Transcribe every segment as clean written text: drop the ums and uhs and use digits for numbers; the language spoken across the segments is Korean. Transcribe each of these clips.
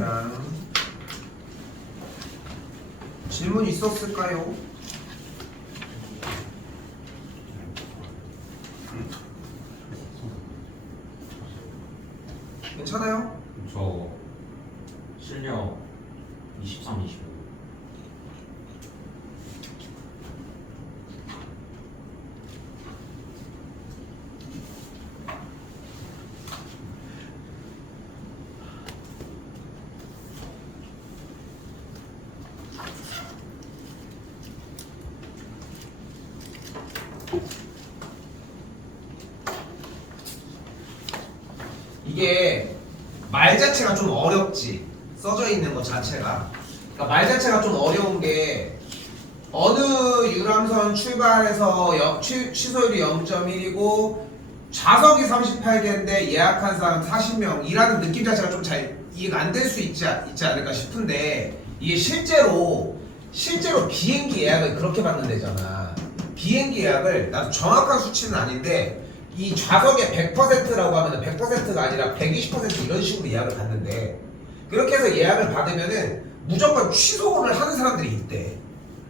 됩니다. 질문 있었을까요? 괜찮아요? 저 실력 23, 25. 이게 말 자체가 좀 어렵지. 써져 있는 것 자체가. 그러니까 말 자체가 좀 어려운 게 어느 유람선 출발해서 취소율이 0.1이고 좌석이 38개인데 예약한 사람 40명이라는 느낌 자체가 좀 잘 이해가 안 될 수 있지 않을까 싶은데 이게 실제로 비행기 예약을 그렇게 받는 데잖아. 비행기 예약을 나도 정확한 수치는 아닌데 이 좌석의 100%라고 하면 100%가 아니라 120% 이런 식으로 예약을 받는데 그렇게 해서 예약을 받으면은 무조건 취소를 하는 사람들이 있대.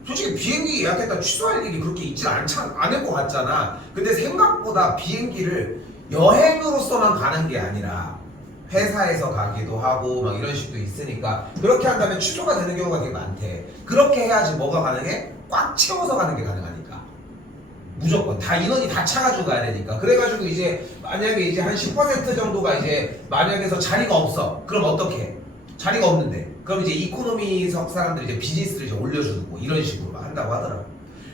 솔직히 비행기 예약했다 취소할 일이 그렇게 있지 않을 것 같잖아. 근데 생각보다 비행기를 여행으로서만 가는 게 아니라 회사에서 가기도 하고 막 이런 식도 있으니까 그렇게 한다면 취소가 되는 경우가 되게 많대. 그렇게 해야지 뭐가 가능해? 꽉 채워서 가는 게 가능하니까. 무조건 다 인원이 다 차가지고 가야 되니까. 그래가지고 이제 만약에 이제 한 10% 정도가 이제 만약에서 자리가 없어. 그럼 어떻게? 자리가 없는데. 그럼 이제 이코노미석 사람들이 이제 비즈니스를 이제 올려주고 이런 식으로 한다고 하더라고.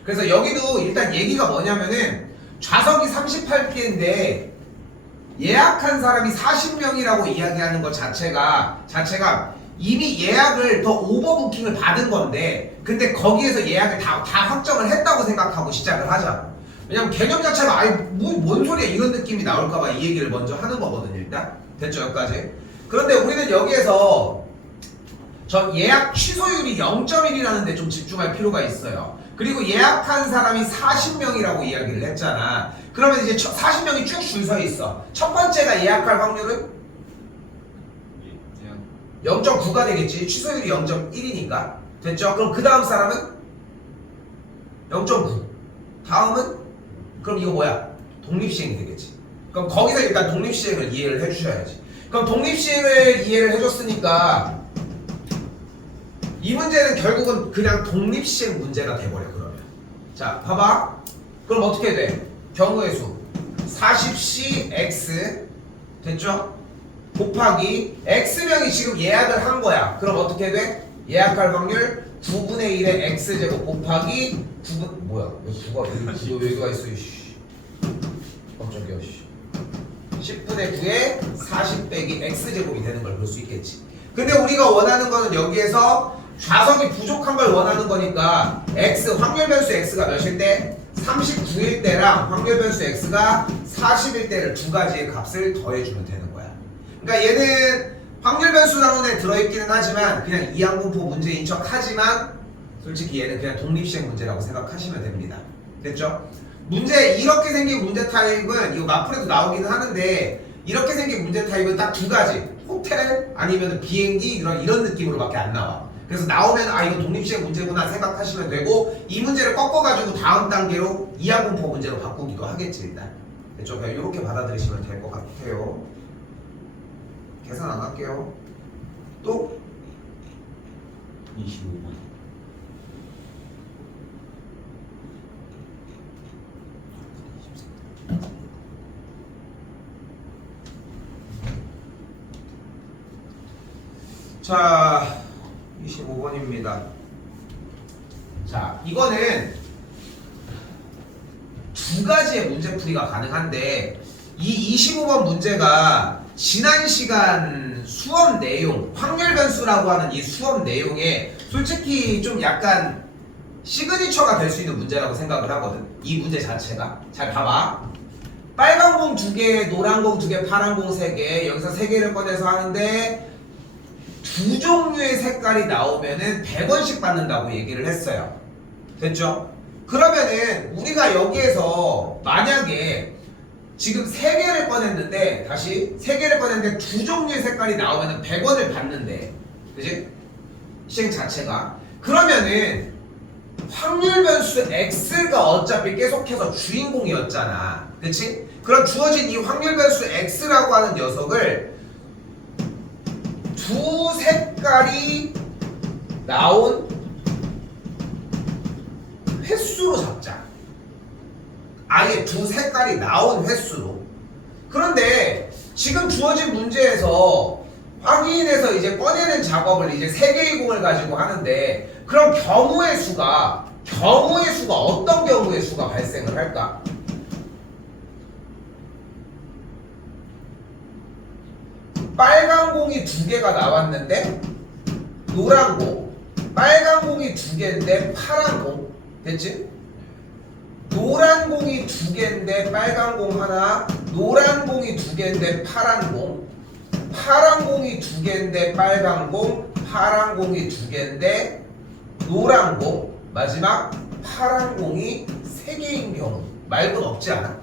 그래서 여기도 일단 얘기가 뭐냐면은 좌석이 38개인데 예약한 사람이 40명이라고 이야기하는 것 자체가 이미 예약을 더 오버부킹을 받은 건데 근데 거기에서 예약을 다 확정을 했다고 생각하고 시작을 하자. 왜냐면 개념 자체가 아예 뭔 소리야 이런 느낌이 나올까봐 이 얘기를 먼저 하는 거거든요. 일단 됐죠 여기까지. 그런데 우리는 여기에서 저 예약 취소율이 0.1이라는 데 좀 집중할 필요가 있어요. 그리고 예약한 사람이 40명이라고 이야기를 했잖아. 그러면 이제 40명이 쭉 줄 서 있어. 첫 번째가 예약할 확률은 0.9가 되겠지. 취소율이 0.1이니까. 됐죠? 그럼 그 다음 사람은 0.9. 다음은 그럼 이거 뭐야? 독립시행이 되겠지. 그럼 거기서 일단 독립시행을 이해를 해주셔야지. 그럼 독립시행을 이해를 해줬으니까 이 문제는 결국은 그냥 독립시행 문제가 돼버려. 그러면 자 봐봐. 그럼 어떻게 돼? 경우의 수 40C X 됐죠? 곱하기 X명이 지금 예약을 한 거야. 그럼 어떻게 돼? 예약할 확률 9분의 1의 X제곱 곱하기 9분 뭐야? 왜 9가 여기가 있어? 깜짝이야. 10분의 9에 40 빼기 X제곱이 되는 걸 볼 수 있겠지. 근데 우리가 원하는 거는 여기에서 좌석이 부족한 걸 원하는 거니까 X 확률 변수 X가 몇일 때? 39일 때랑 확률 변수 X가 40일 때를 두 가지의 값을 더해주면 되는 거야. 그러니까 얘는 확률 변수 단원에 들어있기는 하지만 그냥 이항분포 문제인 척 하지만 솔직히 얘는 그냥 독립시행 문제라고 생각하시면 됩니다. 됐죠? 문제 이렇게 생긴 문제 타입은 이거 마플에도 나오기는 하는데 이렇게 생긴 문제 타입은 딱 두 가지. 호텔 아니면 비행기 이런 느낌으로밖에 안 나와. 그래서 나오면 아 이거 독립시행 문제구나 생각하시면 되고 이 문제를 꺾어가지고 다음 단계로 이항분포 문제로 바꾸기도 하겠지 일단. 됐죠? 그냥 이렇게 받아들이시면 될 것 같아요. 계산 안 할게요. 또 25번. 자 25번입니다. 자 이거는 두 가지의 문제풀이가 가능한데 이 25번 문제가 지난 시간 수업 내용 확률 변수라고 하는 이 수업 내용에 솔직히 좀 약간 시그니처가 될 수 있는 문제라고 생각을 하거든. 이 문제 자체가. 잘 봐봐. 빨간 공 2개, 노란 공 2개, 파란 공 3개. 여기서 3개를 꺼내서 하는데 두 종류의 색깔이 나오면은 100원씩 받는다고 얘기를 했어요. 됐죠? 그러면은 우리가 여기에서 만약에 지금 3개를 꺼냈는데 다시 3개를 꺼냈는데 2종류의 색깔이 나오면 100원을 받는데 그지? 시행 자체가 그러면은 확률 변수 x가 어차피 계속해서 주인공이었잖아 그치? 그럼 주어진 이 확률 변수 x라고 하는 녀석을 두 색깔이 나온 횟수로 잡자 아예 두 색깔이 나온 횟수로. 그런데 지금 주어진 문제에서 확인해서 이제 꺼내는 작업을 이제 3개의 공을 가지고 하는데 그럼 경우의 수가 어떤 경우의 수가 발생을 할까? 빨간 공이 2개가 나왔는데 노란 공, 빨간 공이 2개인데 파란 공 됐지? 노란 공이 2개인데 빨간 공 하나, 노란 공이 2개인데 파란 공, 파란 공이 2개인데 빨간 공, 파란 공이 2개인데 노란 공, 마지막 파란 공이 3개인 경우 말고는 없지 않아?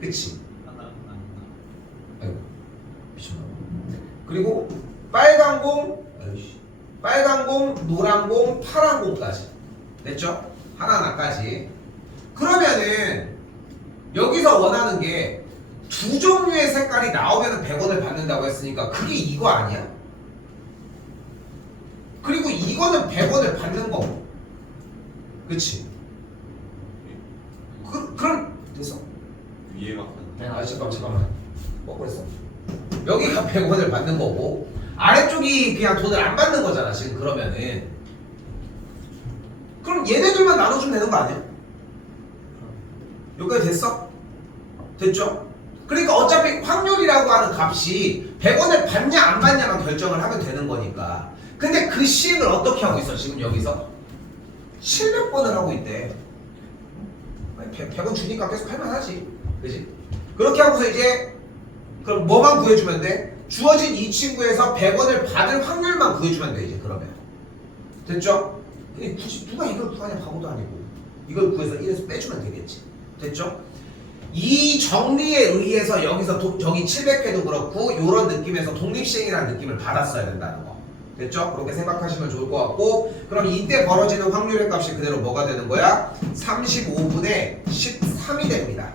그치? 아이고 미쳤나. 그리고 빨간 공, 빨간 공, 노란 공, 파란 공까지 됐죠? 하나하나까지. 그러면은 여기서 원하는 게 2종류의 색깔이 나오면 100원을 받는다고 했으니까 그게 이거 아니야? 그리고 이거는 100원을 받는 거고 그치? 그럼 됐어. 위에가 아 잠깐만 뭐 그랬어? 여기가 100원을 받는 거고 아래쪽이 그냥 돈을 안 받는 거잖아 지금. 그러면은 그럼 얘네들만 나눠주면 되는 거 아니야? 여기까지 됐어? 됐죠? 그러니까 어차피 확률이라고 하는 값이 100원을 받냐 안 받냐만 결정을 하면 되는 거니까. 근데 그 시행을 어떻게 하고 있어 지금 여기서? 700번을 하고 있대. 100원 주니까 계속 할만하지 그지? 그렇게 하고서 이제 그럼 뭐만 구해주면 돼? 주어진 이 친구에서 100원을 받을 확률만 구해주면 돼 이제. 그러면 됐죠? 근데 굳이 누가 이걸 구하냐 바보도 아니고 이걸 구해서 1에서 빼주면 되겠지. 됐죠? 이 정리에 의해서 여기서 저기 700회도 그렇고 이런 느낌에서 독립시행이라는 느낌을 받았어야 된다는 거. 됐죠? 그렇게 생각하시면 좋을 것 같고 그럼 이때 벌어지는 확률의 값이 그대로 뭐가 되는 거야? 35분의 13이 됩니다.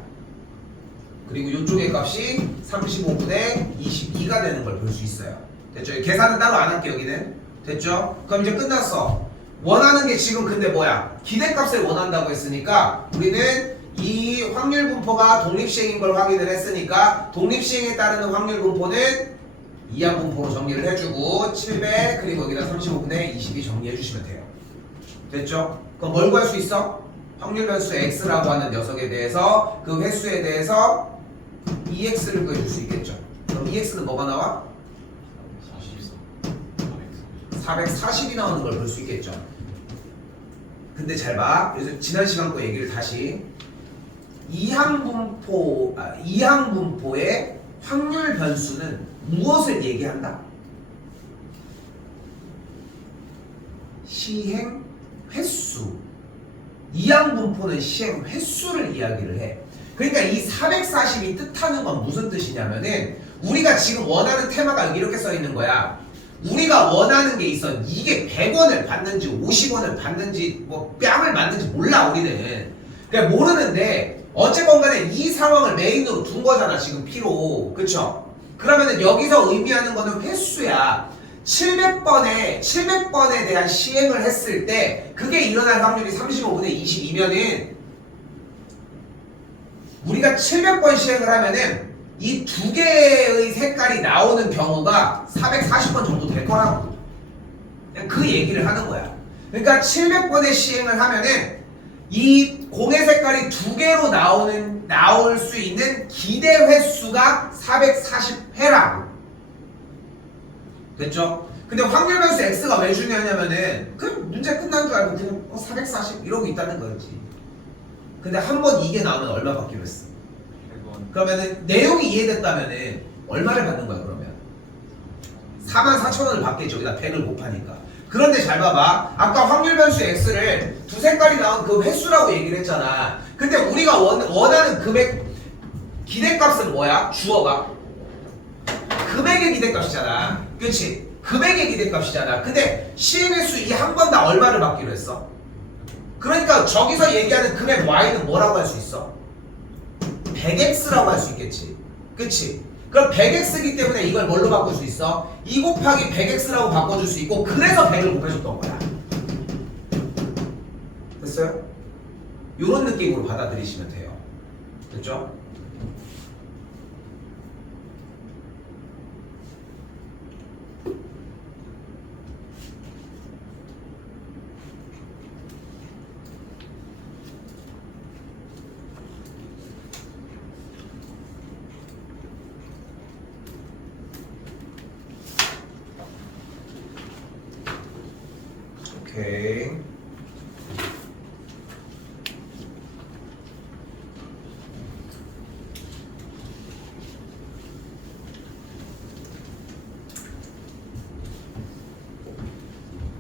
그리고 이쪽의 값이 35분의 22가 되는 걸 볼 수 있어요. 됐죠? 계산은 따로 안 할게 여기는. 됐죠? 그럼 이제 끝났어. 원하는 게 지금 근데 뭐야? 기대값을 원한다고 했으니까 우리는 이 확률 분포가 독립시행인 걸 확인을 했으니까 독립시행에 따르는 확률 분포는 이항 분포로 정리를 해주고 700 그리고 여기다 35분의 22 정리해 주시면 돼요. 됐죠? 그럼 뭘 구할 수 있어? 확률 변수 x라고 하는 녀석에 대해서 그 횟수에 대해서 ex를 구해줄 수 있겠죠. 그럼 ex는 뭐가 나와? 440이 나오는 걸 볼 수 있겠죠. 근데 잘 봐. 그래서 지난 시간 거 얘기를 다시 이항 분포의 확률 변수는 무엇을 얘기한다? 시행 횟수. 이항 분포는 시행 횟수를 이야기를 해. 그러니까 이 440이 뜻하는 건 무슨 뜻이냐면은 우리가 지금 원하는 테마가 여기 이렇게 써 있는 거야. 우리가 원하는 게 있어. 이게 100원을 받는지 50원을 받는지 뭐 뺨을 맞는지 몰라 우리는. 그러니까 모르는데 어쨌건 간에 이 상황을 메인으로 둔 거잖아 지금 P로. 그쵸? 그러면은 여기서 의미하는 거는 횟수야. 700번에 대한 시행을 했을 때 그게 일어날 확률이 35분의 22면은 우리가 700번 시행을 하면은 이 두 개의 색깔이 나오는 경우가 440번 정도 될 거라고. 그 얘기를 하는 거야. 그러니까 700번의 시행을 하면은 이 공의 색깔이 두 개로 나올 수 있는 기대 횟수가 440회라고. 됐죠? 근데 확률 변수 x가 왜 중요하냐면은 그 문제 끝난 줄 알고 그냥 440 이러고 있다는 거였지. 근데 한 번 이게 나오면 얼마 받기로 했어? 100원. 그러면은 내용이 이해됐다면은 얼마를 받는 거야 그러면? 44,000원을 받겠죠. 여기다 100을 곱하니까. 그런데 잘 봐봐. 아까 확률 변수 x를 두 색깔이 나온 그 횟수라고 얘기를 했잖아. 근데 우리가 원하는 금액 기대값은 뭐야? 주어가 금액의 기대값이잖아. 그렇지? 금액의 기대값이잖아. 근데 시행횟수 이 한 번 다 얼마를 받기로 했어? 그러니까 저기서 얘기하는 금액 y는 뭐라고 할 수 있어? 100x라고 할 수 있겠지. 그치? 그럼 100x이기 때문에 이걸 뭘로 바꿀 수 있어? 2 곱하기 100x라고 바꿔줄 수 있고 그래서 100을 곱해줬던 거야. 됐어요? 이런 느낌으로 받아들이시면 돼요. 됐죠? 오케이.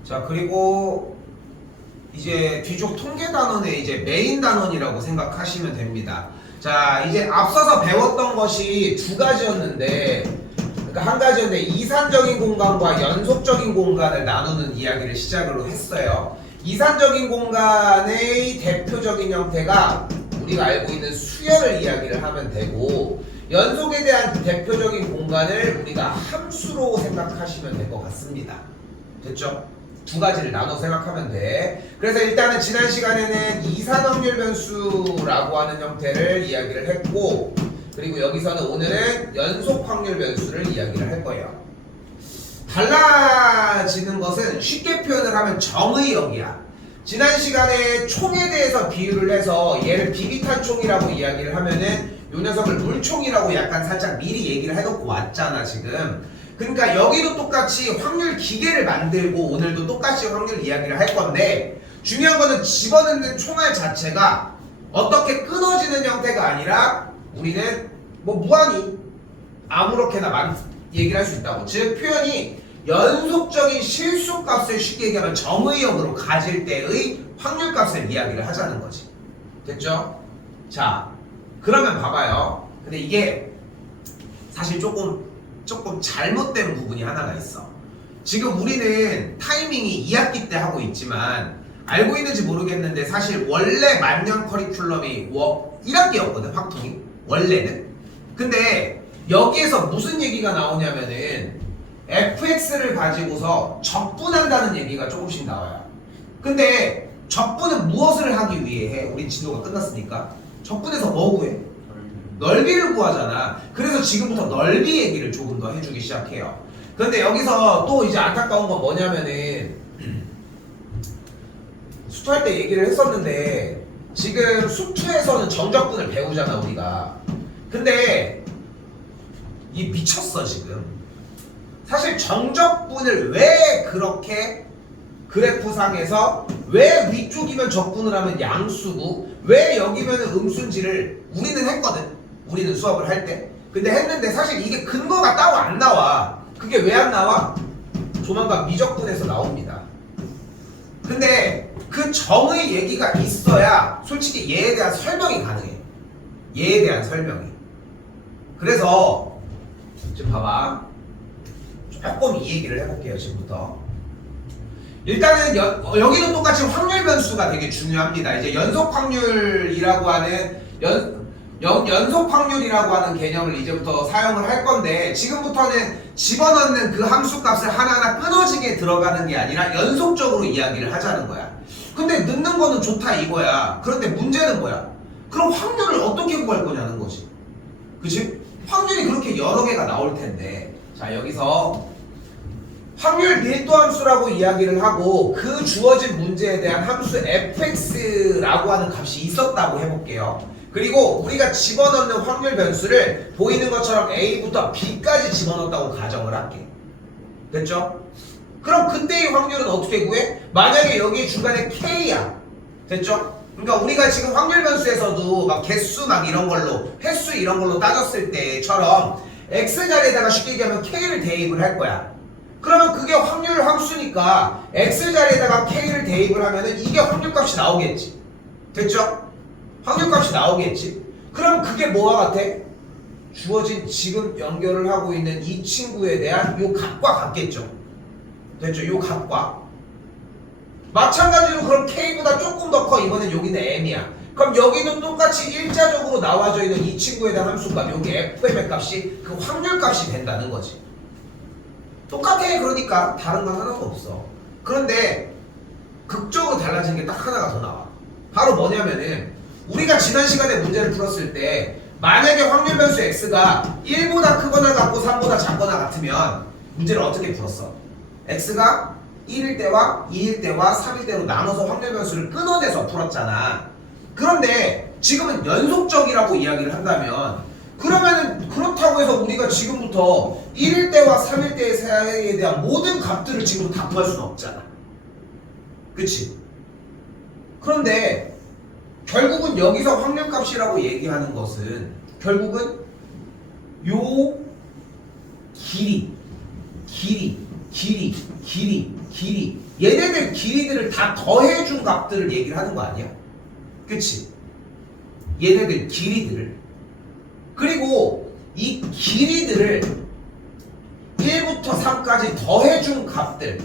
자, 그리고 이제 뒤쪽 통계 단원의 이제 메인 단원이라고 생각하시면 됩니다. 자, 이제 앞서서 배웠던 것이 두 가지였는데, 그러니까 한 가지였는데 이산적인 공간과 연속적인 공간을 나누는 이야기를 시작으로 했어요. 이산적인 공간의 대표적인 형태가 우리가 알고 있는 수열을 이야기를 하면 되고, 연속에 대한 대표적인 공간을 우리가 함수로 생각하시면 될 것 같습니다. 됐죠? 두 가지를 나눠 생각하면 돼. 그래서 일단은 지난 시간에는 이산확률 변수라고 하는 형태를 이야기를 했고, 그리고 여기서는 오늘은 연속 확률 변수를 이야기를 할 거예요. 달라지는 것은 쉽게 표현을 하면 정의역이야. 지난 시간에 총에 대해서 비유를 해서 얘를 비비탄 총이라고 이야기를 하면은 요 녀석을 물총이라고 약간 살짝 미리 얘기를 해놓고 왔잖아 지금. 그러니까 여기도 똑같이 확률 기계를 만들고 오늘도 똑같이 확률 이야기를 할 건데, 중요한 거는 집어넣는 총알 자체가 어떻게 끊어지는 형태가 아니라 우리는 뭐 무한히 아무렇게나 얘기를 할 수 있다고. 즉 표현이 연속적인 실수값을 쉽게 얘기하면 정의역으로 가질 때의 확률값을 이야기를 하자는 거지. 됐죠? 자, 그러면 봐봐요. 근데 이게 사실 조금 잘못된 부분이 하나가 있어. 지금 우리는 타이밍이 2학기 때 하고 있지만 알고 있는지 모르겠는데 사실 원래 만년 커리큘럼이 1학기였거든, 확통이. 원래는. 근데 여기에서 무슨 얘기가 나오냐면은 fx를 가지고서 적분한다는 얘기가 조금씩 나와요. 근데 적분은 무엇을 하기 위해 해? 우리 진도가 끝났으니까. 적분해서 뭐 구해? 넓이를 구하잖아. 그래서 지금부터 넓이 얘기를 조금 더 해주기 시작해요. 그런데 여기서 또 이제 안타까운 건 뭐냐면은 수투할 때 얘기를 했었는데 지금 수투에서는 정적분을 배우잖아 우리가. 근데 이 미쳤어 지금. 사실 정적분을 왜 그렇게 그래프상에서 왜 위쪽이면 적분을 하면 양수고 왜 여기면 음수인지를 우리는 했거든. 우리는 수업을 할 때. 근데 했는데 사실 이게 근거가 따로 안 나와. 그게 왜 안 나와? 조만간 미적분에서 나옵니다. 근데 그 정의 얘기가 있어야 솔직히 얘에 대한 설명이 가능해. 얘에 대한 설명이. 그래서 지금 봐봐. 조금 이 얘기를 해볼게요 지금부터. 일단은 여기도 똑같이 확률 변수가 되게 중요합니다. 이제 연속 확률이라고 하는 연속 확률이라고 하는 개념을 이제부터 사용을 할 건데, 지금부터는 집어넣는 그 함수 값을 하나하나 끊어지게 들어가는 게 아니라 연속적으로 이야기를 하자는 거야. 근데 넣는 거는 좋다 이거야. 그런데 문제는 뭐야? 그럼 확률을 어떻게 구할 거냐는 거지. 그치? 확률이 그렇게 여러 개가 나올 텐데, 자 여기서 확률 밀도 함수라고 이야기를 하고 그 주어진 문제에 대한 함수 fx라고 하는 값이 있었다고 해볼게요. 그리고 우리가 집어넣는 확률 변수를 보이는 것처럼 a부터 b까지 집어넣었다고 가정을 할게. 됐죠? 그럼 그때의 확률은 어떻게 구해? 만약에 여기 중간에 k야. 됐죠? 그러니까 우리가 지금 확률 변수에서도 막 개수 막 이런 걸로 횟수 이런 걸로 따졌을 때처럼 x 자리에다가 쉽게 얘기하면 k를 대입을 할 거야. 그러면 그게 확률 함수니까 x 자리에다가 k를 대입을 하면은 이게 확률값이 나오겠지. 됐죠? 확률값이 나오겠지. 그럼 그게 뭐와 같아? 주어진 지금 연결을 하고 있는 이 친구에 대한 요 값과 같겠죠. 됐죠? 요 값과 마찬가지로 그럼 K보다 조금 더 커. 이번엔 여기는 M이야. 그럼 여기도 똑같이 일자적으로 나와져 있는 이 친구에 대한 함수값, 여기 F의 값이 그 확률 값이 된다는 거지. 똑같아. 그러니까 다른 건 하나도 없어. 그런데 극적으로 달라진 게 딱 하나가 더 나와. 바로 뭐냐면은 우리가 지난 시간에 문제를 풀었을 때 만약에 확률 변수 x가 1보다 크거나 같고 3보다 작거나 같으면 문제를 어떻게 풀었어? x가 1일 때와 2일 때와 3일 때로 나눠서 확률 변수를 끊어내서 풀었잖아. 그런데 지금은 연속적이라고 이야기를 한다면 그러면은 그렇다고 해서 우리가 지금부터 1일 때와 3일 때의 사이에 대한 모든 값들을 지금 다 구할 수는 없잖아. 그치? 그런데 결국은 여기서 확률값이라고 얘기하는 것은 결국은 요 길이 얘네들 길이들을 다 더해준 값들을 얘기를 하는 거 아니야? 그치? 얘네들 길이들을 그리고 이 길이들을 1부터 3까지 더해준 값들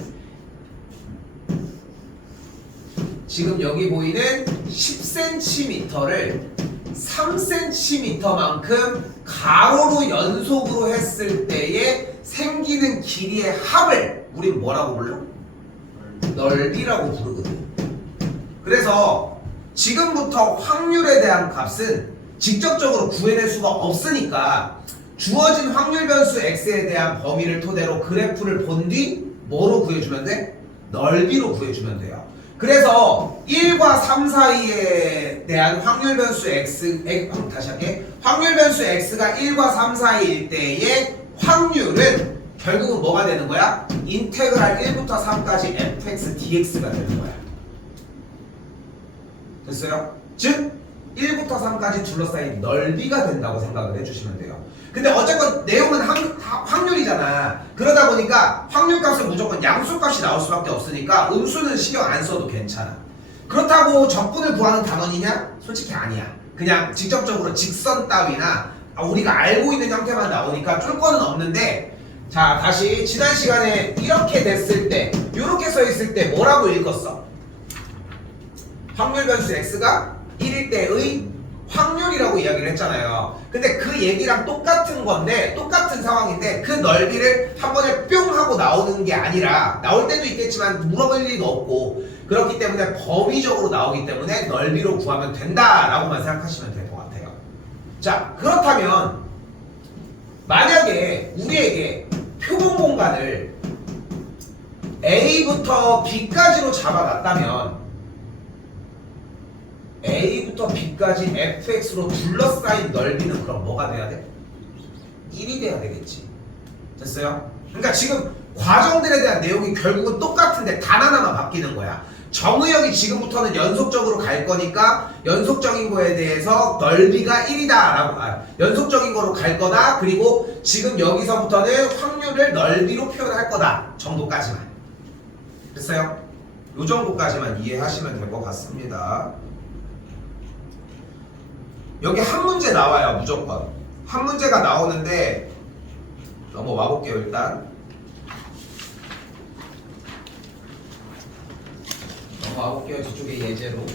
지금 여기 보이는 10cm를 3cm만큼 가로로 연속으로 했을 때에 생기는 길이의 합을 우린 뭐라고 불러? 넓이라고 부르거든. 그래서 지금부터 확률에 대한 값은 직접적으로 구해낼 수가 없으니까 주어진 확률 변수 x에 대한 범위를 토대로 그래프를 본 뒤 뭐로 구해주면 돼? 넓이로 구해주면 돼요. 그래서 1과 3 사이에 대한 확률 변수 다시 할게. 확률 변수 x가 1과 3 사이일 때의 확률은 결국은 뭐가 되는 거야? 인테그랄 1부터 3까지 fx dx가 되는 거야. 됐어요? 즉 1부터 3까지 둘러싸인 넓이가 된다고 생각을 해주시면 돼요. 근데 어쨌건 내용은 확률이잖아. 그러다 보니까 확률값은 무조건 양수값이 나올 수밖에 없으니까 음수는 신경 안 써도 괜찮아. 그렇다고 적분을 구하는 단원이냐? 솔직히 아니야. 그냥 직접적으로 직선 따위나 우리가 알고 있는 형태만 나오니까 쫄 거는 없는데, 자 다시 지난 시간에 이렇게 됐을 때 이렇게 써 있을 때 뭐라고 읽었어? 확률 변수 x가 1일 때의 확률이라고 이야기를 했잖아요. 근데 그 얘기랑 똑같은 건데 똑같은 상황인데 그 넓이를 한 번에 뿅 하고 나오는 게 아니라 나올 때도 있겠지만 물어볼 리도 없고 그렇기 때문에 범위적으로 나오기 때문에 넓이로 구하면 된다라고만 생각하시면 될 것 같아요. 자 그렇다면 만약에 우리에게 표본 공간을 A부터 B까지로 잡아놨다면 A부터 B까지 fx로 둘러싸인 넓이는 그럼 뭐가 돼야 돼? 1이 돼야 되겠지. 됐어요? 그러니까 지금 과정들에 대한 내용이 결국은 똑같은데 단 하나만 바뀌는 거야. 정의역이 지금부터는 연속적으로 갈 거니까 연속적인 거에 대해서 넓이가 1이다 라고 연속적인 거로 갈 거다. 그리고 지금 여기서부터는 확률을 넓이로 표현할 거다 정도까지만. 됐어요? 요 정도까지만 이해하시면 될 것 같습니다. 여기 한 문제 나와요. 무조건 한 문제가 나오는데 넘어와 볼게요. 일단 넘어와 볼게요. 저쪽에 예제로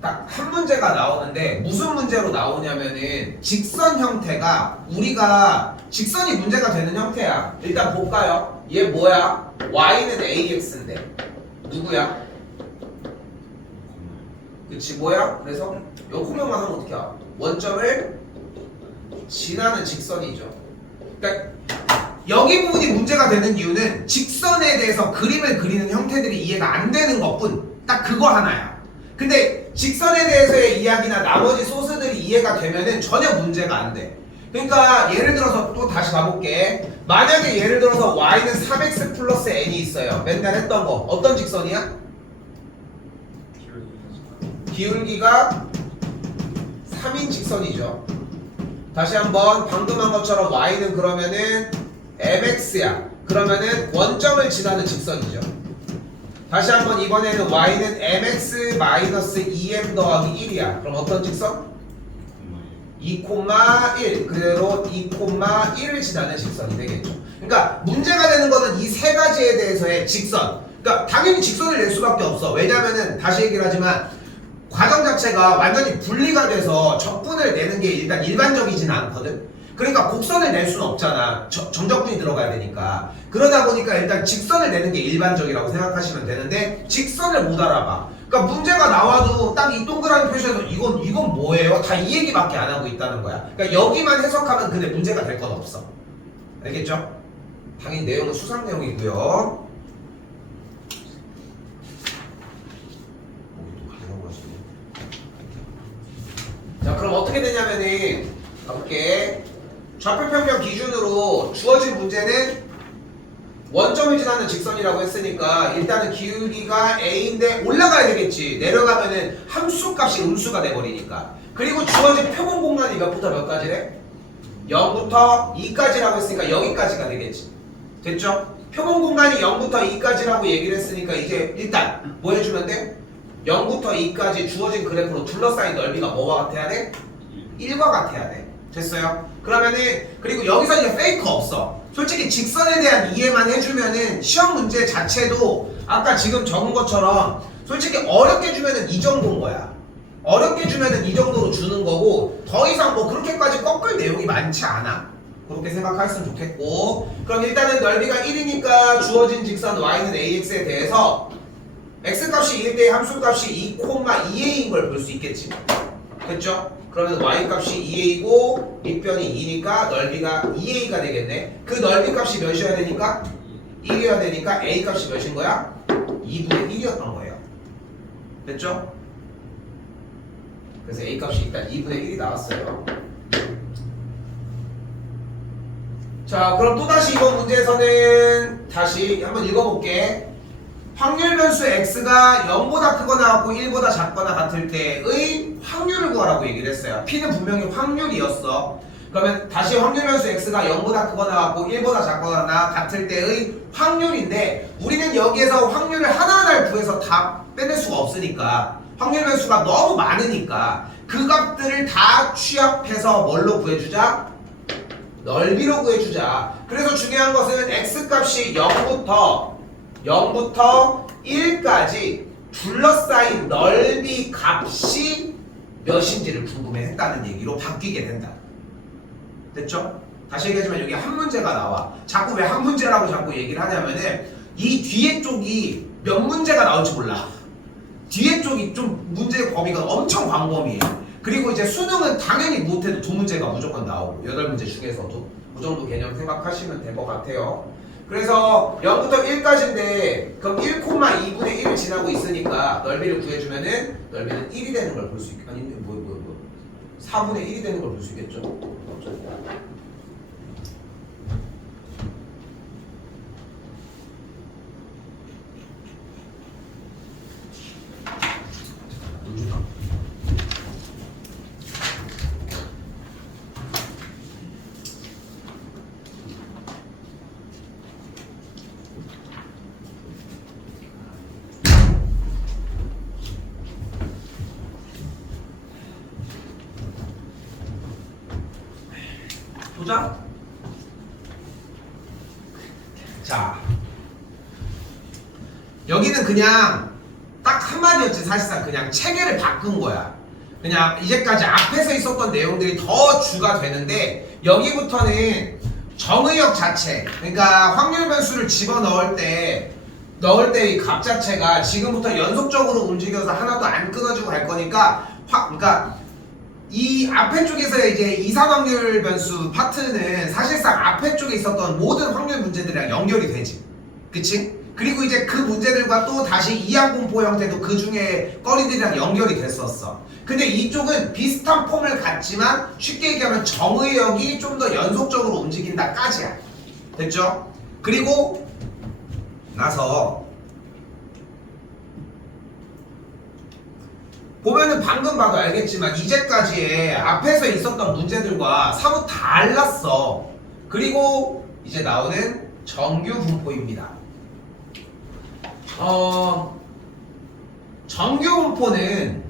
딱 한 문제가 나오는데 무슨 문제로 나오냐면은 직선 형태가 우리가 직선이 문제가 되는 형태야. 일단 볼까요? 얘 뭐야? y는 ax인데 누구야? 그치 뭐야? 그래서 요 코명만 하면 어떻게 알아? 원점을 지나는 직선이죠. 그러니까 여기 부분이 문제가 되는 이유는 직선에 대해서 그림을 그리는 형태들이 이해가 안 되는 것뿐. 딱 그거 하나야. 근데 직선에 대해서의 이야기나 나머지 소스들이 이해가 되면은 전혀 문제가 안 돼. 그러니까 예를 들어서 또 다시 가볼게. 만약에 예를 들어서 y는 3x 플러스 n이 있어요. 맨날 했던 거 어떤 직선이야? 기울기가 3인 직선이죠. 다시 한번 방금 한 것처럼 y는 그러면은 mx야. 그러면은 원점을 지나는 직선이죠. 다시 한번 이번에는 y는 mx 마이너스 2m 더하기 1이야. 그럼 어떤 직선? 2,1 그대로 2,1을 지나는 직선이 되겠죠. 그러니까 문제가 되는 거는 이 세 가지에 대해서의 직선. 그러니까 당연히 직선을 낼 수밖에 없어. 왜냐면은 다시 얘기를 하지만 과정 자체가 완전히 분리가 돼서 적분을 내는 게 일단 일반적이진 않거든. 그러니까 곡선을 낼 수는 없잖아. 정적분이 들어가야 되니까. 그러다 보니까 일단 직선을 내는 게 일반적이라고 생각하시면 되는데 직선을 못 알아봐. 그러니까 문제가 나와도 딱 이 동그라미 표시해서 이건 뭐예요? 다 이 얘기밖에 안 하고 있다는 거야. 그러니까 여기만 해석하면 근데 문제가 될 건 없어. 알겠죠? 당연히 내용은 수상 내용이고요. 자, 그럼 어떻게 되냐면은 가볼게. 좌표평면 기준으로 주어진 문제는 원점을 지나는 직선이라고 했으니까 일단은 기울기가 a인데 올라가야 되겠지. 내려가면은 함수값이 음수가 돼버리니까. 그리고 주어진 표본 공간이 몇부터 몇까지래? 0부터 2까지라고 했으니까 여기까지가 되겠지. 됐죠? 표본 공간이 0부터 2까지라고 얘기를 했으니까 이제 일단 뭐 해주면 돼? 0부터 2까지 주어진 그래프로 둘러싸인 넓이가 뭐와 같아야 돼? 1과 같아야 돼. 됐어요? 그러면은 그리고 여기서 이제 페이크 없어. 솔직히 직선에 대한 이해만 해주면은 시험 문제 자체도 아까 지금 적은 것처럼 솔직히 어렵게 주면은 이 정도인 거야. 어렵게 주면은 이 정도로 주는 거고 더 이상 뭐 그렇게까지 꺾을 내용이 많지 않아. 그렇게 생각했으면 좋겠고 그럼 일단은 넓이가 1이니까 주어진 직선 y는 ax에 대해서 x값이 1대 함수값이 2,2a인 걸 볼 수 있겠지. 됐죠? 그러면 y값이 2a이고 밑변이 2니까 넓이가 2a가 되겠네. 그 넓이 값이 몇이어야 되니까? 1이어야 되니까 a값이 몇인 거야? 2분의 1이었던 거예요. 됐죠? 그래서 a값이 일단 2분의 1이 나왔어요. 자, 그럼 또다시 이번 문제에서는 다시 한번 읽어볼게. 확률 변수 x가 0보다 크거나 같고 1보다 작거나 같을 때의 확률을 구하라고 얘기를 했어요. p는 분명히 확률이었어. 그러면 다시 확률 변수 x가 0보다 크거나 같고 1보다 작거나 같을 때의 확률인데 우리는 여기에서 확률을 하나하나를 구해서 다 빼낼 수가 없으니까 확률 변수가 너무 많으니까 그 값들을 다 취합해서 뭘로 구해주자? 넓이로 구해주자. 그래서 중요한 것은 x값이 0부터 1까지 둘러싸인 넓이 값이 몇인지를 궁금해했다는 얘기로 바뀌게 된다. 됐죠? 다시 얘기하지만 여기 한 문제가 나와. 자꾸 왜 한 문제라고 자꾸 얘기를 하냐면은 이 뒤에 쪽이 몇 문제가 나올지 몰라. 뒤에 쪽이 좀 문제의 범위가 엄청 광범위해. 그리고 이제 수능은 당연히 못해도 두 문제가 무조건 나오고 8문제 중에서도 그 정도 개념 생각하시면 될 것 같아요. 그래서 0부터 1까지인데 그럼 1,2분의 1을 지나고 있으니까 넓이를 구해주면은 넓이는 1이 되는 걸 볼 수 있겠죠. 아니 4분의 1이 되는 걸 볼 수 있겠죠. 보자. 자, 여기는 그냥 딱 한마디였지. 사실상 그냥 체계를 바꾼 거야. 그냥 이제까지 앞에서 있었던 내용들이 더 주가 되는데 여기부터는 정의역 자체, 그러니까 확률 변수를 집어넣을 때 이 값 자체가 지금부터 연속적으로 움직여서 하나도 안 끊어지고 갈 거니까 그러니까 이 앞에 쪽에서 이제 이산 확률 변수 파트는 사실상 앞에 쪽에 있었던 모든 확률 문제들이랑 연결이 되지. 그치? 그리고 이제 그 문제들과 또 다시 이항공포 형태도 그 중에 거리들이랑 연결이 됐었어. 근데 이쪽은 비슷한 폼을 갖지만 쉽게 얘기하면 정의역이 좀 더 연속적으로 움직인다까지야. 됐죠? 그리고 나서 보면은 방금 봐도 알겠지만 이제까지의 앞에서 있었던 문제들과 사뭇 달랐어. 그리고 이제 나오는 정규 분포입니다. 정규 분포는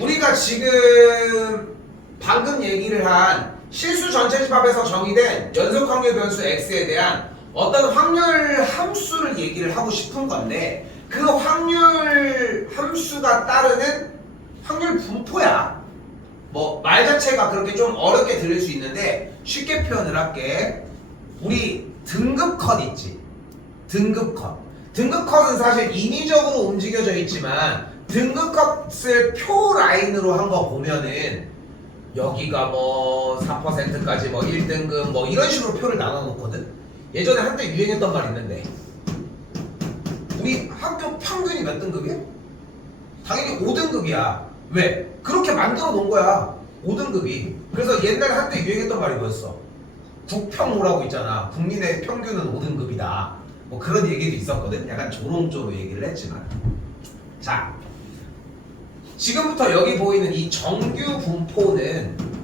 우리가 지금 방금 얘기를 한 실수 전체 집합에서 정의된 연속 확률 변수 x에 대한 어떤 확률 함수를 얘기를 하고 싶은 건데, 그 확률 함수가 따르는 확률 분포야. 뭐 말 자체가 그렇게 좀 어렵게 들릴 수 있는데 쉽게 표현을 할게. 우리 등급 컷 있지. 등급 컷. 등급 컷은 사실 인위적으로 움직여져 있지만 등급 컷을 표 라인으로 한 거 보면은 여기가 뭐 4%까지 뭐 1등급 뭐 이런 식으로 표를 나눠 놓거든. 예전에 한때 유행했던 말 있는데, 우리 학교 평균이 몇 등급이야? 당연히 5등급이야. 왜? 그렇게 만들어 놓은 거야. 5등급이. 그래서 옛날에 한때 유행했던 말이 뭐였어? 국평호라고 있잖아. 국민의 평균은 5등급이다. 뭐 그런 얘기도 있었거든. 약간 조롱조로 얘기를 했지만. 자, 지금부터 여기 보이는 이 정규 분포는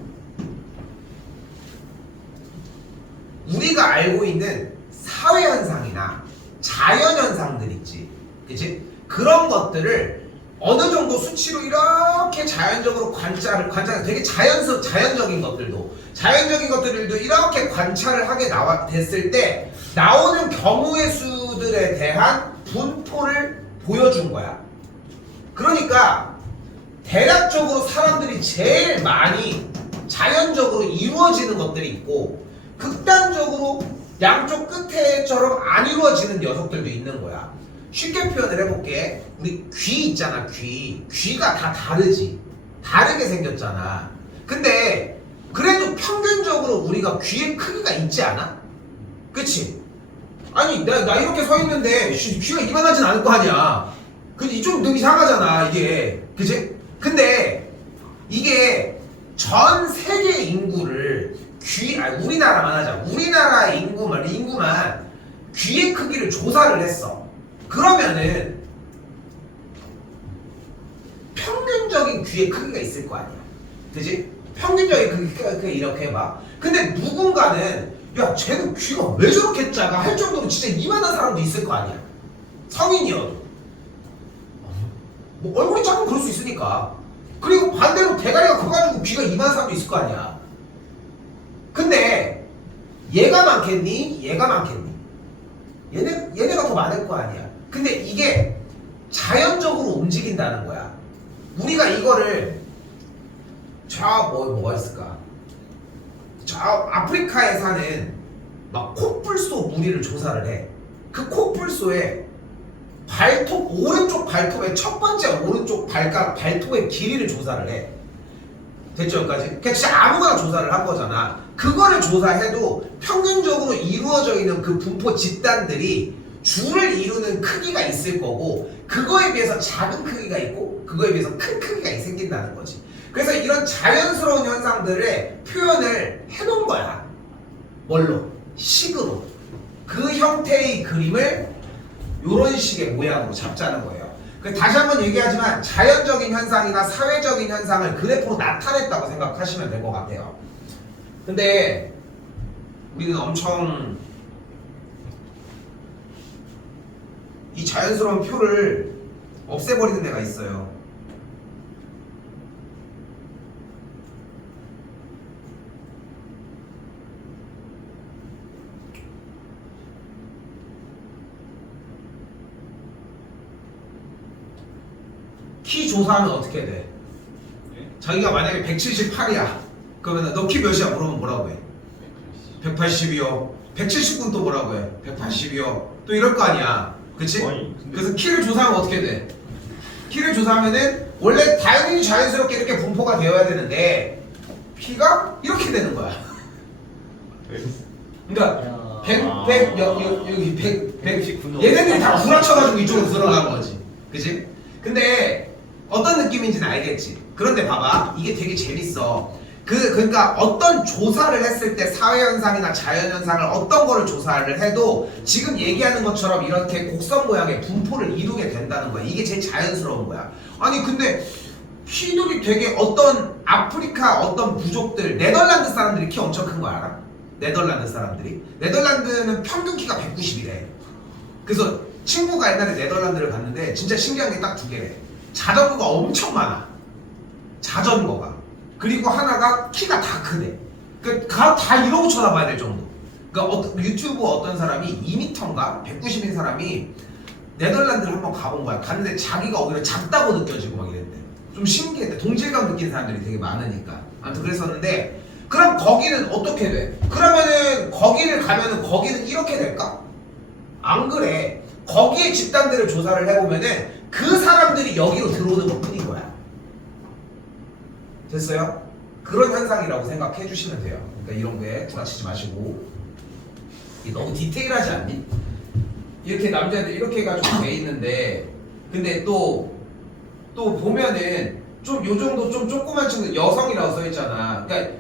우리가 알고 있는 사회현상이나 자연현상들 있지. 그치? 그런 것들을 어느 정도 수치로 이렇게 자연적으로 관찰 되게 자연적인 것들도 이렇게 관찰을 하게 됐을 때 나오는 경우의 수들에 대한 분포를 보여준 거야. 그러니까 대략적으로 사람들이 제일 많이 자연적으로 이루어지는 것들이 있고, 극단적으로 양쪽 끝에처럼 안 이루어지는 녀석들도 있는 거야. 쉽게 표현을 해볼게. 우리 귀 있잖아. 귀가 다 다르지. 다르게 생겼잖아. 근데 그래도 평균적으로 우리가 귀의 크기가 있지 않아? 그치? 아니 나 이렇게 서 있는데 귀가 이만하진 않을 거 아니야. 근데 이쪽 좀 이상하잖아 이게. 그치? 근데 이게 전 세계 인구를 우리나라만 하자. 우리나라 인구만 귀의 크기를 조사를 했어. 그러면은 평균적인 귀의 크기가 있을 거 아니야. 그지? 평균적인 크기가 이렇게 해봐. 근데 누군가는 야 쟤는 귀가 왜 저렇게 작아? 할 정도로 진짜 이만한 사람도 있을 거 아니야. 성인이어도. 뭐 얼굴이 작으면 그럴 수 있으니까. 그리고 반대로 대가리가 커가지고 귀가 이만한 사람도 있을 거 아니야. 근데 얘가 많겠니? 얘가 많겠니? 얘네가 더 많을 거 아니야. 근데 이게 자연적으로 움직인다는 거야. 우리가 이거를 뭐가 있을까? 저 아프리카에 사는 막 코뿔소 무리를 조사를 해. 그 코뿔소의 오른쪽 발톱의 첫 번째 오른쪽 발톱의 길이를 조사를 해. 됐죠 여기까지? 그냥 진짜 아무거나 조사를 한 거잖아. 그거를 조사해도 평균적으로 이루어져 있는 그 분포 집단들이 줄을 이루는 크기가 있을 거고, 그거에 비해서 작은 크기가 있고 그거에 비해서 큰 크기가 생긴다는 거지. 그래서 이런 자연스러운 현상들을 표현을 해놓은 거야. 뭘로? 식으로. 그 형태의 그림을 이런 식의 모양으로 잡자는 거예요. 다시 한번 얘기하지만 자연적인 현상이나 사회적인 현상을 그래프로 나타냈다고 생각하시면 될 것 같아요. 근데 우리는 엄청 이 자연스러운 표를 없애버리는 데가 있어요. 키 조사하면 어떻게 돼? 자기가 만약에 178이야. 그러면 너 키 몇이야? 물어보면 뭐라고 해? 180이요. 179는 또 뭐라고 해? 180이요. 또 이럴 거 아니야. 그치? 그래서 키를 조사하면 어떻게 돼? 키를 조사하면은 원래 당연히 자연스럽게 이렇게 분포가 되어야 되는데 키가 이렇게 되는 거야. 그러니까 100 얘네들이 다 구라쳐가지고 이쪽으로 들어간 거지. 그치? 근데 어떤 느낌인지는 알겠지. 그런데 봐봐, 이게 되게 재밌어. 그러니까 어떤 조사를 했을 때 사회현상이나 자연현상을 어떤 거를 조사를 해도 지금 얘기하는 것처럼 이렇게 곡선 모양의 분포를 이루게 된다는 거야. 이게 제일 자연스러운 거야. 아니 근데 키들이 되게 어떤 아프리카 어떤 부족들, 네덜란드 사람들이 키 엄청 큰 거 알아? 네덜란드 사람들이. 네덜란드는 평균 키가 190이래. 그래서 친구가 옛날에 네덜란드를 갔는데 진짜 신기한 게 딱 두 개래. 자전거가 엄청 많아. 자전거가. 그리고 하나가 키가 다 크대. 그러니까 다 이러고 쳐다봐야 될 정도. 그러니까 유튜브 어떤 사람이 2m인가 190인 사람이 네덜란드를 한번 가본 거야. 갔는데 자기가 오히려 작다고 느껴지고 막 이랬대. 좀 신기했대. 동질감 느끼는 사람들이 되게 많으니까. 아무튼 그랬었는데 그럼 거기는 어떻게 돼? 그러면은 거기를 가면은 거기는 이렇게 될까? 안 그래. 거기에 집단들을 조사를 해보면은 그 사람들이 여기로 들어오는 것 뿐인 거야. 됐어요? 그런 현상이라고 생각해 주시면 돼요. 그러니까 이런 거에 구라치지 마시고. 이게 너무 디테일하지 않니? 이렇게 남자들 이렇게 해가지고 돼 있는데 근데 또 보면은 좀 요 정도 좀 조그만 친구 여성이라고 써 있잖아. 그러니까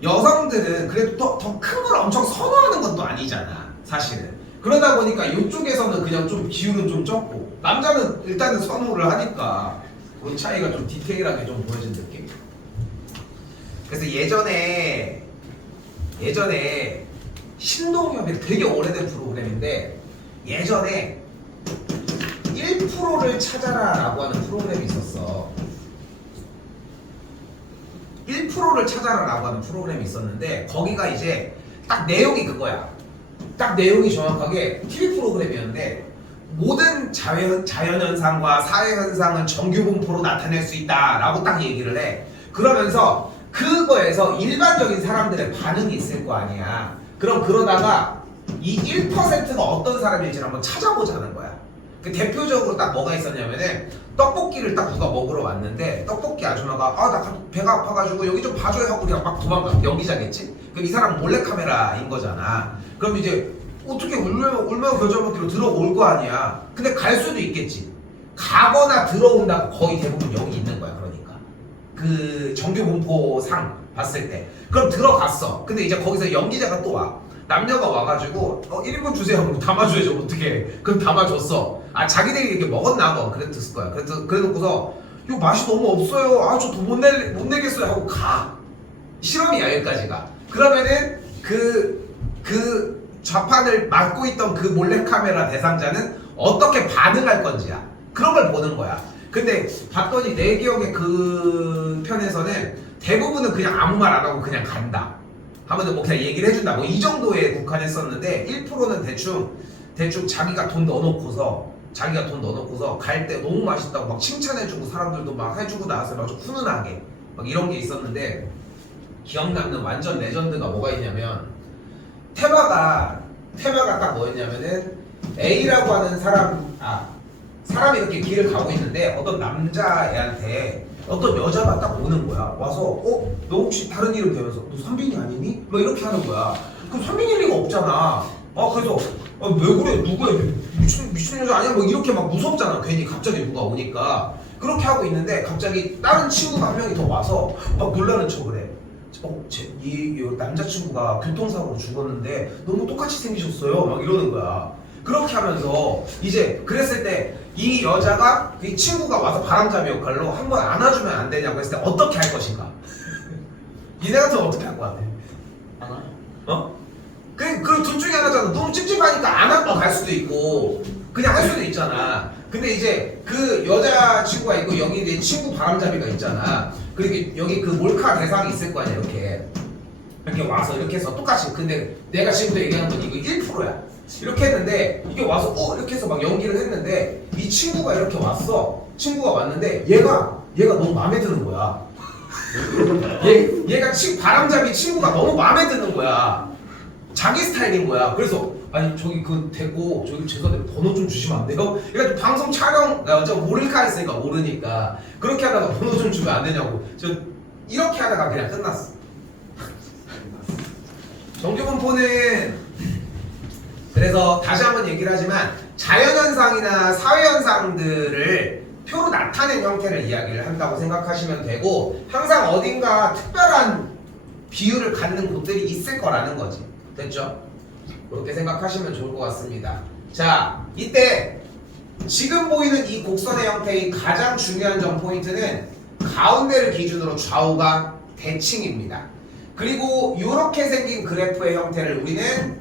여성들은 그래도 더 큰 걸 엄청 선호하는 건 또 아니잖아. 사실은. 그러다 보니까 이쪽에서는 그냥 좀 기울은 좀 적고 남자는 일단은 선호를 하니까 그런 차이가 좀 디테일하게 좀 보여진 느낌. 그래서 예전에 신동엽이 되게 오래된 프로그램인데 예전에 1%를 찾아라 라고 하는 프로그램이 있었어. 1%를 찾아라 라고 하는 프로그램이 있었는데 거기가 이제 딱 내용이 그거야. 딱 내용이 정확하게 TV 프로그램이었는데 모든 자연현상과 사회현상은 정규분포로 나타낼 수 있다 라고 딱 얘기를 해. 그러면서 그거에서 일반적인 사람들의 반응이 있을 거 아니야. 그럼 그러다가 이 1%가 어떤 사람인지 한번 찾아보자는 거야. 그 대표적으로 딱 뭐가 있었냐면은 떡볶이를 딱 누가 먹으러 왔는데 떡볶이 아줌마가 나 배가 아파가지고 여기 좀 봐줘요 하고 그냥 막 도망가. 연기자겠지? 그럼 이 사람 몰래카메라인 거잖아. 그럼 이제 어떻게 울며 겨자 먹기로 들어올 거 아니야. 근데 갈 수도 있겠지. 가거나 들어온다고 거의 대부분 여기 있는 거야. 그러니까 그 정규분포상 봤을 때 그럼 들어갔어. 근데 이제 거기서 연기자가 또 와. 남녀가 와가지고 1인분 주세요 하고 담아줘야죠. 어떻게 그럼 담아줬어. 자기들이 이렇게 먹었나 봐. 그랬을 거야. 그래놓고서 이거 맛이 너무 없어요. 저 돈 못 내겠어요 하고 가. 실험이야 여기까지가. 그러면은 그 좌판을 맡고 있던 그 몰래카메라 대상자는 어떻게 반응할 건지야. 그런 걸 보는 거야. 근데 봤더니 내 기억에 그 편에서는 대부분은 그냥 아무 말 안 하고 그냥 간다. 하면은 뭐 그냥 얘기를 해준다. 뭐 이 정도에 국한했었는데 1%는 대충 자기가 돈 넣어놓고서 갈 때 너무 맛있다고 막 칭찬해주고 사람들도 막 해주고 나서 막 좀 훈훈하게 막 이런 게 있었는데 기억 남는 완전 레전드가 뭐가 있냐면 테마가 딱 뭐였냐면은 A라고 하는 사람이 이렇게 길을 가고 있는데 어떤 남자애한테 어떤 여자가 딱 오는 거야. 와서 너 혹시 다른 이름 되면서 너 선빈이 아니니? 막 이렇게 하는 거야. 그럼 선빈일 리가 없잖아. 그래서 왜 그래? 누구야? 미친 여자 아니야? 뭐 이렇게 막 무섭잖아. 괜히 갑자기 누가 오니까. 그렇게 하고 있는데 갑자기 다른 친구가 한 명이 더 와서 막 놀라는 척을 해. 이 남자친구가 교통사고로 죽었는데 너무 똑같이 생기셨어요. 막 이러는 거야. 그렇게 하면서 이제 그랬을 때 이 여자가 이 친구가 와서 바람잡이 역할로 한번 안아주면 안 되냐고 했을 때 어떻게 할 것인가? 니네 같으면 어떻게 할 것 같아? 하나? 그럼 둘 중에 하나잖아. 너무 찝찝하니까 안 하고 갈 수도 있고 그냥 할 수도 있잖아. 근데 이제 그 여자친구가 있고 여기 내 친구 바람잡이가 있잖아. 그리고 여기 그 몰카 대상이 있을 거 아니야. 이렇게 와서 이렇게 해서 똑같이. 근데 내가 지금도 얘기하는 건 이거 1%야. 이렇게 했는데 이게 와서 이렇게 해서 막 연기를 했는데 이 친구가 이렇게 왔어. 친구가 왔는데 얘가 너무 마음에 드는 거야. 얘가 바람잡이 친구가 너무 마음에 드는 거야. 자기 스타일인 거야. 그래서 아니 저기 그 대고 저기 죄송한데 번호 좀 주시면 안 돼요? 그러니까 방송 촬영 어차피 모를까 했으니까 모르니까 그렇게 하다가 번호 좀 주면 안 되냐고. 이렇게 하다가 그냥 끝났어. 정규분포는 그래서 다시 한번 얘기를 하지만 자연현상이나 사회현상들을 표로 나타낸 형태를 이야기를 한다고 생각하시면 되고 항상 어딘가 특별한 비율을 갖는 곳들이 있을 거라는 거지. 됐죠? 그렇게 생각하시면 좋을 것 같습니다. 자, 이때 지금 보이는 이 곡선의 형태의 가장 중요한 점 포인트는 가운데를 기준으로 좌우가 대칭입니다. 그리고 이렇게 생긴 그래프의 형태를 우리는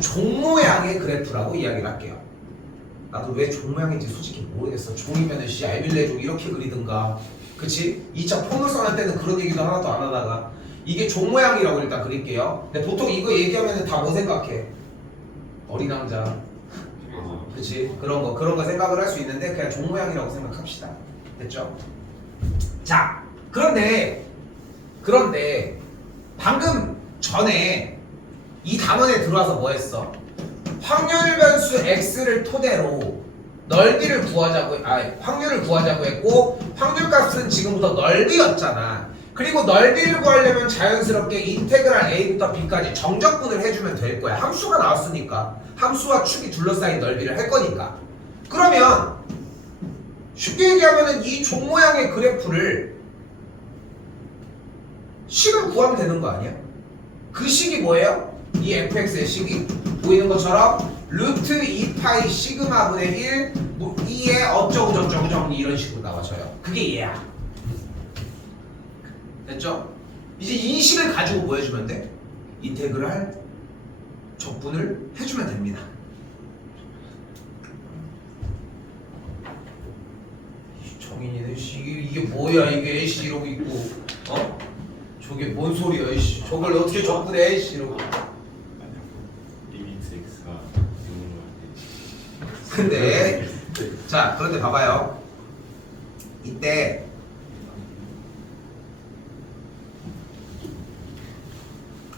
종 모양의 그래프라고 이야기를 할게요. 나도 왜 종 모양인지 솔직히 모르겠어. 종이면은 알밀레 종 이렇게 그리든가, 그치? 2차 포물선 할 때는 그런 얘기도 하나도 안 하다가 이게 종 모양이라고 일단 그릴게요. 근데 보통 이거 얘기하면은 다 뭐 생각해? 어린 왕자, 그치? 그런 거 생각을 할 수 있는데 그냥 종 모양이라고 생각합시다. 됐죠? 자, 그런데 방금 전에 이 단원에 들어와서 뭐 했어? 확률 변수 x를 토대로 넓이를 구하자고, 확률을 구하자고 했고, 확률값은 지금부터 넓이였잖아. 그리고 넓이를 구하려면 자연스럽게 인테그랄 a부터 b까지 정적분을 해주면 될 거야. 함수가 나왔으니까. 함수와 축이 둘러싸인 넓이를 할 거니까. 그러면 쉽게 얘기하면 이 종 모양의 그래프를 식을 구하면 되는 거 아니야? 그 식이 뭐예요? 이 fx의 식이 보이는 것처럼 루트 2파이 시그마분의 1 2의 어쩌고저쩌고 이런 식으로 나와져요. 그게 얘야. 됐죠? 이제 이 식을 가지고 뭐 해주면 돼? 인테그랄 적분을 해주면 됩니다. 정인이네. 이게 뭐야 이게 씨 이러고 있고, 저게 뭔 소리야 씨. 저걸 어떻게 적분해 씨 이러고. 리미트 x가 0으로 근데 자, 그런데 봐봐요. 이때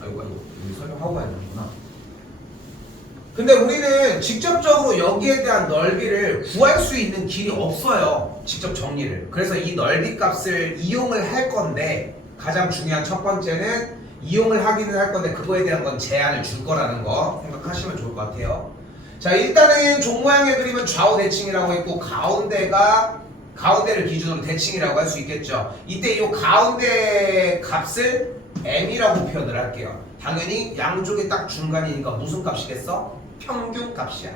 아이고 여기 설명하고 가야 되는구나. 근데 우리는 직접적으로 여기에 대한 넓이를 구할 수 있는 길이 없어요. 직접 정리를. 그래서 이 넓이 값을 이용을 할 건데, 가장 중요한 첫 번째는 이용을 하기는 할 건데 그거에 대한 건 제한을 줄 거라는 거 생각하시면 좋을 것 같아요. 자, 일단은 종 모양의 그림은 좌우 대칭이라고 했고, 가운데를 기준으로 대칭이라고 할 수 있겠죠. 이때 이 가운데 값을 m이라고 표현을 할게요. 당연히 양쪽이 딱 중간이니까 무슨 값이겠어? 평균 값이야.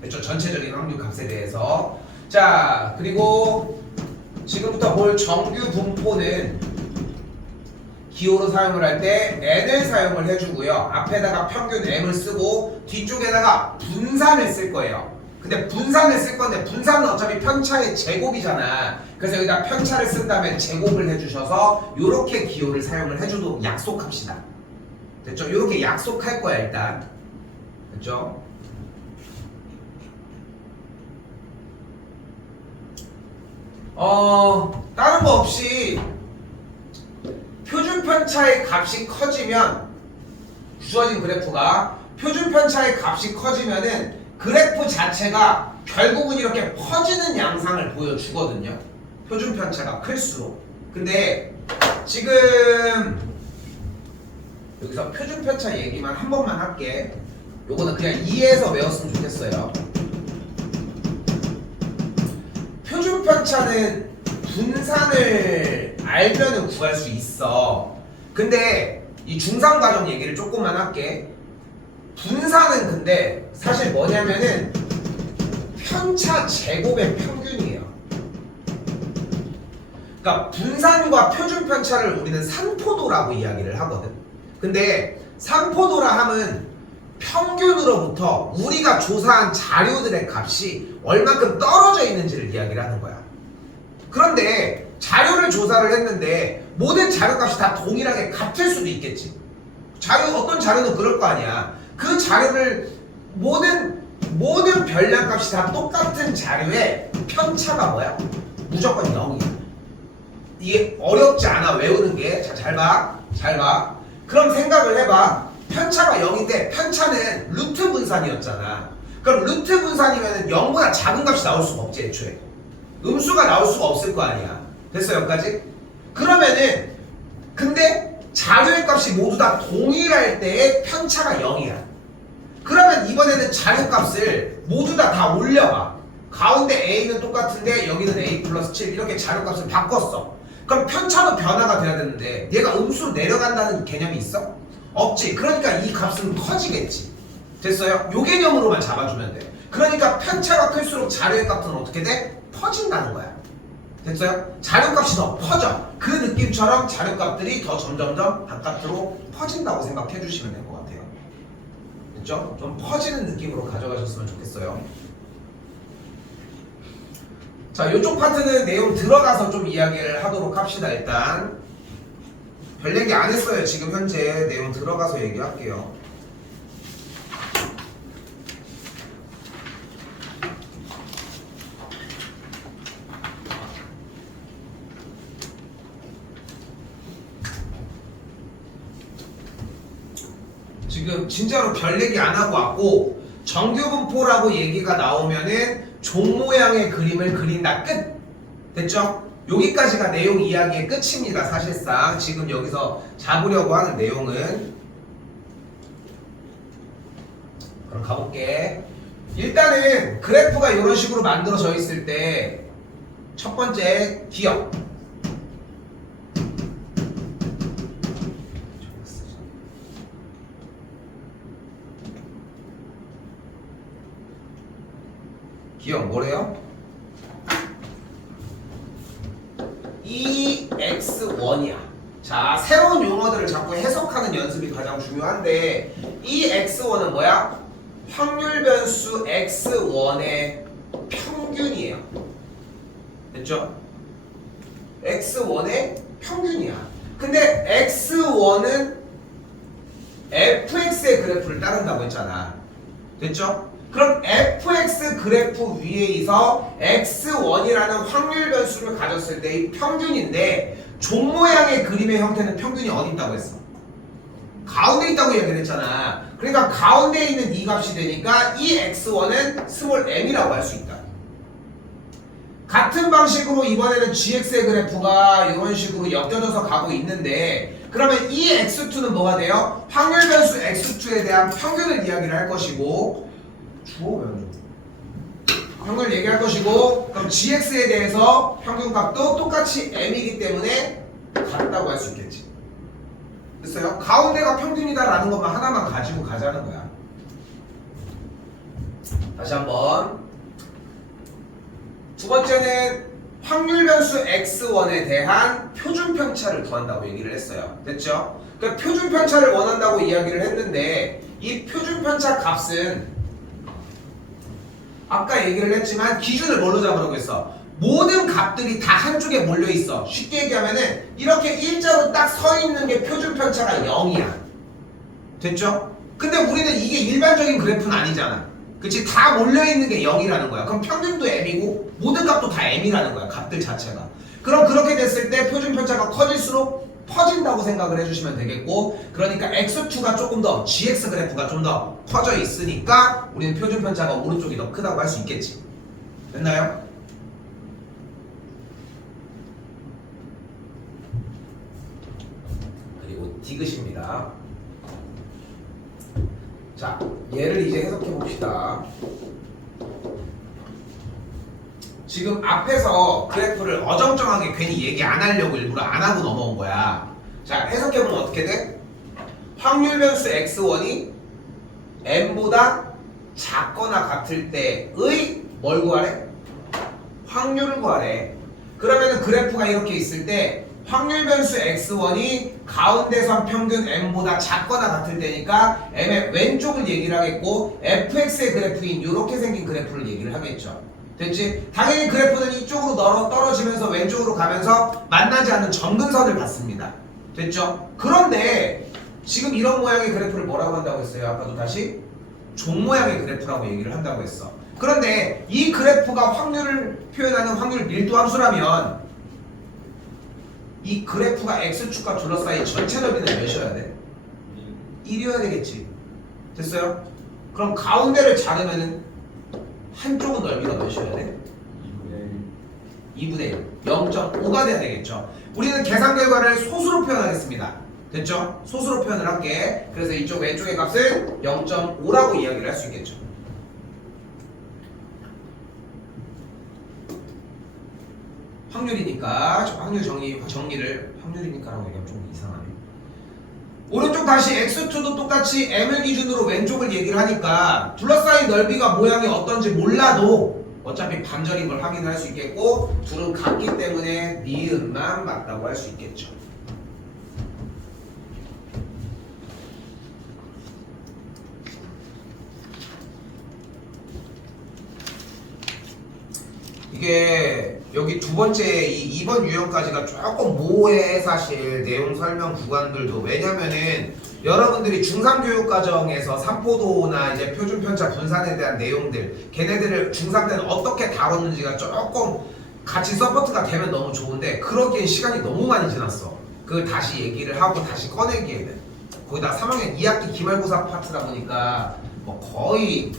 그렇죠? 전체적인 확률 값에 대해서. 자, 그리고 지금부터 볼 정규 분포는 기호로 사용을 할 때 n을 사용을 해주고요. 앞에다가 평균 m을 쓰고 뒤쪽에다가 분산을 쓸 거예요. 근데 분산을 쓸 건데 분산은 어차피 편차의 제곱이잖아. 그래서 여기다 편차를 쓴 다음에 제곱을 해주셔서 이렇게 기호를 사용을 해주도록 약속합시다. 됐죠? 이렇게 약속할 거야 일단. 됐죠? 다른 거 없이 표준 편차의 값이 커지면, 주어진 그래프가 표준 편차의 값이 커지면은 그래프 자체가 결국은 이렇게 퍼지는 양상을 보여주거든요. 표준 편차가 클수록. 근데 지금 여기서 표준 편차 얘기만 한 번만 할게. 요거는 그냥 이해해서 외웠으면 좋겠어요. 표준 편차는 분산을 알면은 구할 수 있어. 근데 이 중상 과정 얘기를 조금만 할게. 분산은 근데 사실 뭐냐면은 편차 제곱의 평균이에요. 그러니까 분산과 표준 편차를 우리는 산포도라고 이야기를 하거든. 근데 산포도라 함은 평균으로부터 우리가 조사한 자료들의 값이 얼마큼 떨어져 있는지를 이야기를 하는 거야. 그런데 자료를 조사를 했는데 모든 자료값이 다 동일하게 같을 수도 있겠지. 어떤 자료는 그럴 거 아니야. 그 자료를 모든 별량값이 다 똑같은 자료의 편차가 뭐야? 무조건 0이야. 이게 어렵지 않아 외우는 게. 자, 잘 봐. 그럼 생각을 해봐. 편차가 0인데 편차는 루트 분산이었잖아. 그럼 루트 분산이면 0보다 작은 값이 나올 수가 없지 애초에. 음수가 나올 수가 없을 거 아니야. 됐어 여기까지? 그러면은 근데 자료의 값이 모두 다 동일할 때의 편차가 0이야. 그러면 이번에는 자료값을 모두 다 올려봐. 가운데 A는 똑같은데 여기는 A 플러스 7 이렇게 자료값을 바꿨어. 그럼 편차도 변화가 돼야 되는데 얘가 음수로 내려간다는 개념이 있어? 없지. 그러니까 이 값은 커지겠지. 됐어요? 요 개념으로만 잡아주면 돼. 그러니까 편차가 클수록 자료의 값은 어떻게 돼? 퍼진다는 거야. 됐어요? 자료값이 더 퍼져. 그 느낌처럼 자료값들이 더 점점점 바깥으로 퍼진다고 생각해 주시면 될 것 같아요. 됐죠? 좀 퍼지는 느낌으로 가져가셨으면 좋겠어요. 자, 이쪽 파트는 내용 들어가서 좀 이야기를 하도록 합시다. 일단 별 얘기 안 했어요. 지금 현재 내용 들어가서 얘기할게요. 지금 진짜로 별 얘기 안 하고 왔고 정규분포라고 얘기가 나오면은 종 모양의 그림을 그린다 끝! 됐죠? 여기까지가 내용 이야기의 끝입니다. 사실상 지금 여기서 잡으려고 하는 내용은 그럼 가볼게. 일단은 그래프가 이런 식으로 만들어져 있을 때 첫 번째 기억 기억 뭐래요? EX1이야. 자, 새로운 용어들을 자꾸 해석하는 연습이 가장 중요한데 EX1은 뭐야? 확률 변수 X1의 평균이에요. 됐죠? X1의 평균이야. 근데 X1은 fx의 그래프를 따른다고 했잖아. 됐죠? 그럼 fx 그래프 위에 있어 x1이라는 확률 변수를 가졌을 때의 평균인데 종 모양의 그림의 형태는 평균이 어디 있다고 했어? 가운데 있다고 얘기를 했잖아. 그러니까 가운데 있는 이 값이 되니까 이 x1은 스몰 m이라고 할 수 있다. 같은 방식으로 이번에는 gx의 그래프가 이런 식으로 엮여져서 가고 있는데 그러면 이 x2는 뭐가 돼요? 확률 변수 x2에 대한 평균을 이야기를 할 것이고 주어면 평균을 얘기할 것이고 그럼 gx에 대해서 평균값도 똑같이 m이기 때문에 같다고 할 수 있겠지. 됐어요? 가운데가 평균이다라는 것만 하나만 가지고 가자는 거야. 다시 한번 두 번째는 확률 변수 x1에 대한 표준 편차를 구한다고 얘기를 했어요. 됐죠? 그러니까 표준 편차를 원한다고 이야기를 했는데 이 표준 편차 값은 아까 얘기를 했지만 기준을 뭘로 잡으라고 했어? 모든 값들이 다 한쪽에 몰려 있어. 쉽게 얘기하면은 이렇게 일자로 딱 서 있는 게 표준 편차가 0이야. 됐죠? 근데 우리는 이게 일반적인 그래프는 아니잖아. 그치? 다 몰려있는 게 0이라는 거야. 그럼 평균도 m이고 모든 값도 다 m이라는 거야. 값들 자체가. 그럼 그렇게 됐을 때 표준 편차가 커질수록 퍼진다고 생각을 해주시면 되겠고 그러니까 x2가 조금 더 gx 그래프가 좀 더 퍼져 있으니까 우리는 표준 편차가 오른쪽이 더 크다고 할 수 있겠지. 됐나요? 그리고 디귿입니다. 자, 얘를 이제 해석해 봅시다. 지금 앞에서 그래프를 어정쩡하게 괜히 얘기 안 하려고 일부러 안 하고 넘어온 거야. 자, 해석해 보면 어떻게 돼? 확률 변수 x1이 m보다 작거나 같을 때의 뭘 구하래? 확률을 구하래. 그러면은 그래프가 이렇게 있을 때 확률 변수 x1이 가운데선 평균 m보다 작거나 같을 때니까 m의 왼쪽을 얘기를 하겠고 fx의 그래프인 이렇게 생긴 그래프를 얘기를 하겠죠. 됐지? 당연히 그래프는 이쪽으로 떨어지면서 왼쪽으로 가면서 만나지 않는 점근선을 받습니다. 됐죠? 그런데 지금 이런 모양의 그래프를 뭐라고 한다고 했어요? 아까도 다시 종 모양의 그래프라고 얘기를 한다고 했어. 그런데 이 그래프가 확률을 표현하는 확률 밀도 함수라면 이 그래프가 x축과 둘러싸인 전체 넓이는 몇이어야 돼? 1이어야 되겠지. 됐어요? 그럼 가운데를 자르면은 한쪽은 넓이가 몇이어야 돼? 2분의 1. 0.5가 돼야 되겠죠. 우리는 계산 결과를 소수로 표현하겠습니다. 됐죠? 소수로 표현을 할게. 그래서 이쪽 왼쪽의 값을 0.5라고 이야기를 할 수 있겠죠. 확률이니까 확률 정리를 확률이니까라고 얘기하면 좀 이상하네. 오른쪽 다시 x2도 똑같이 m을 기준으로 왼쪽을 얘기를 하니까 둘러싸인 넓이가 모양이 어떤지 몰라도 어차피 반절인 걸 확인할 수 있겠고 둘은 같기 때문에 니은만 맞다고 할 수 있겠죠. 이게 여기 두 번째 이 2번 유형까지가 조금 모호해 사실 내용 설명 구간들도. 왜냐면은 여러분들이 중3 교육 과정에서 삼포도나 이제 표준 편차 분산에 대한 내용들 걔네들을 중3 때는 어떻게 다뤘는지가 조금 같이 서포트가 되면 너무 좋은데 그러기엔 시간이 너무 많이 지났어. 그걸 다시 얘기를 하고 다시 꺼내기에는 거기다 3학년 2학기 기말고사 파트다 보니까 뭐 거의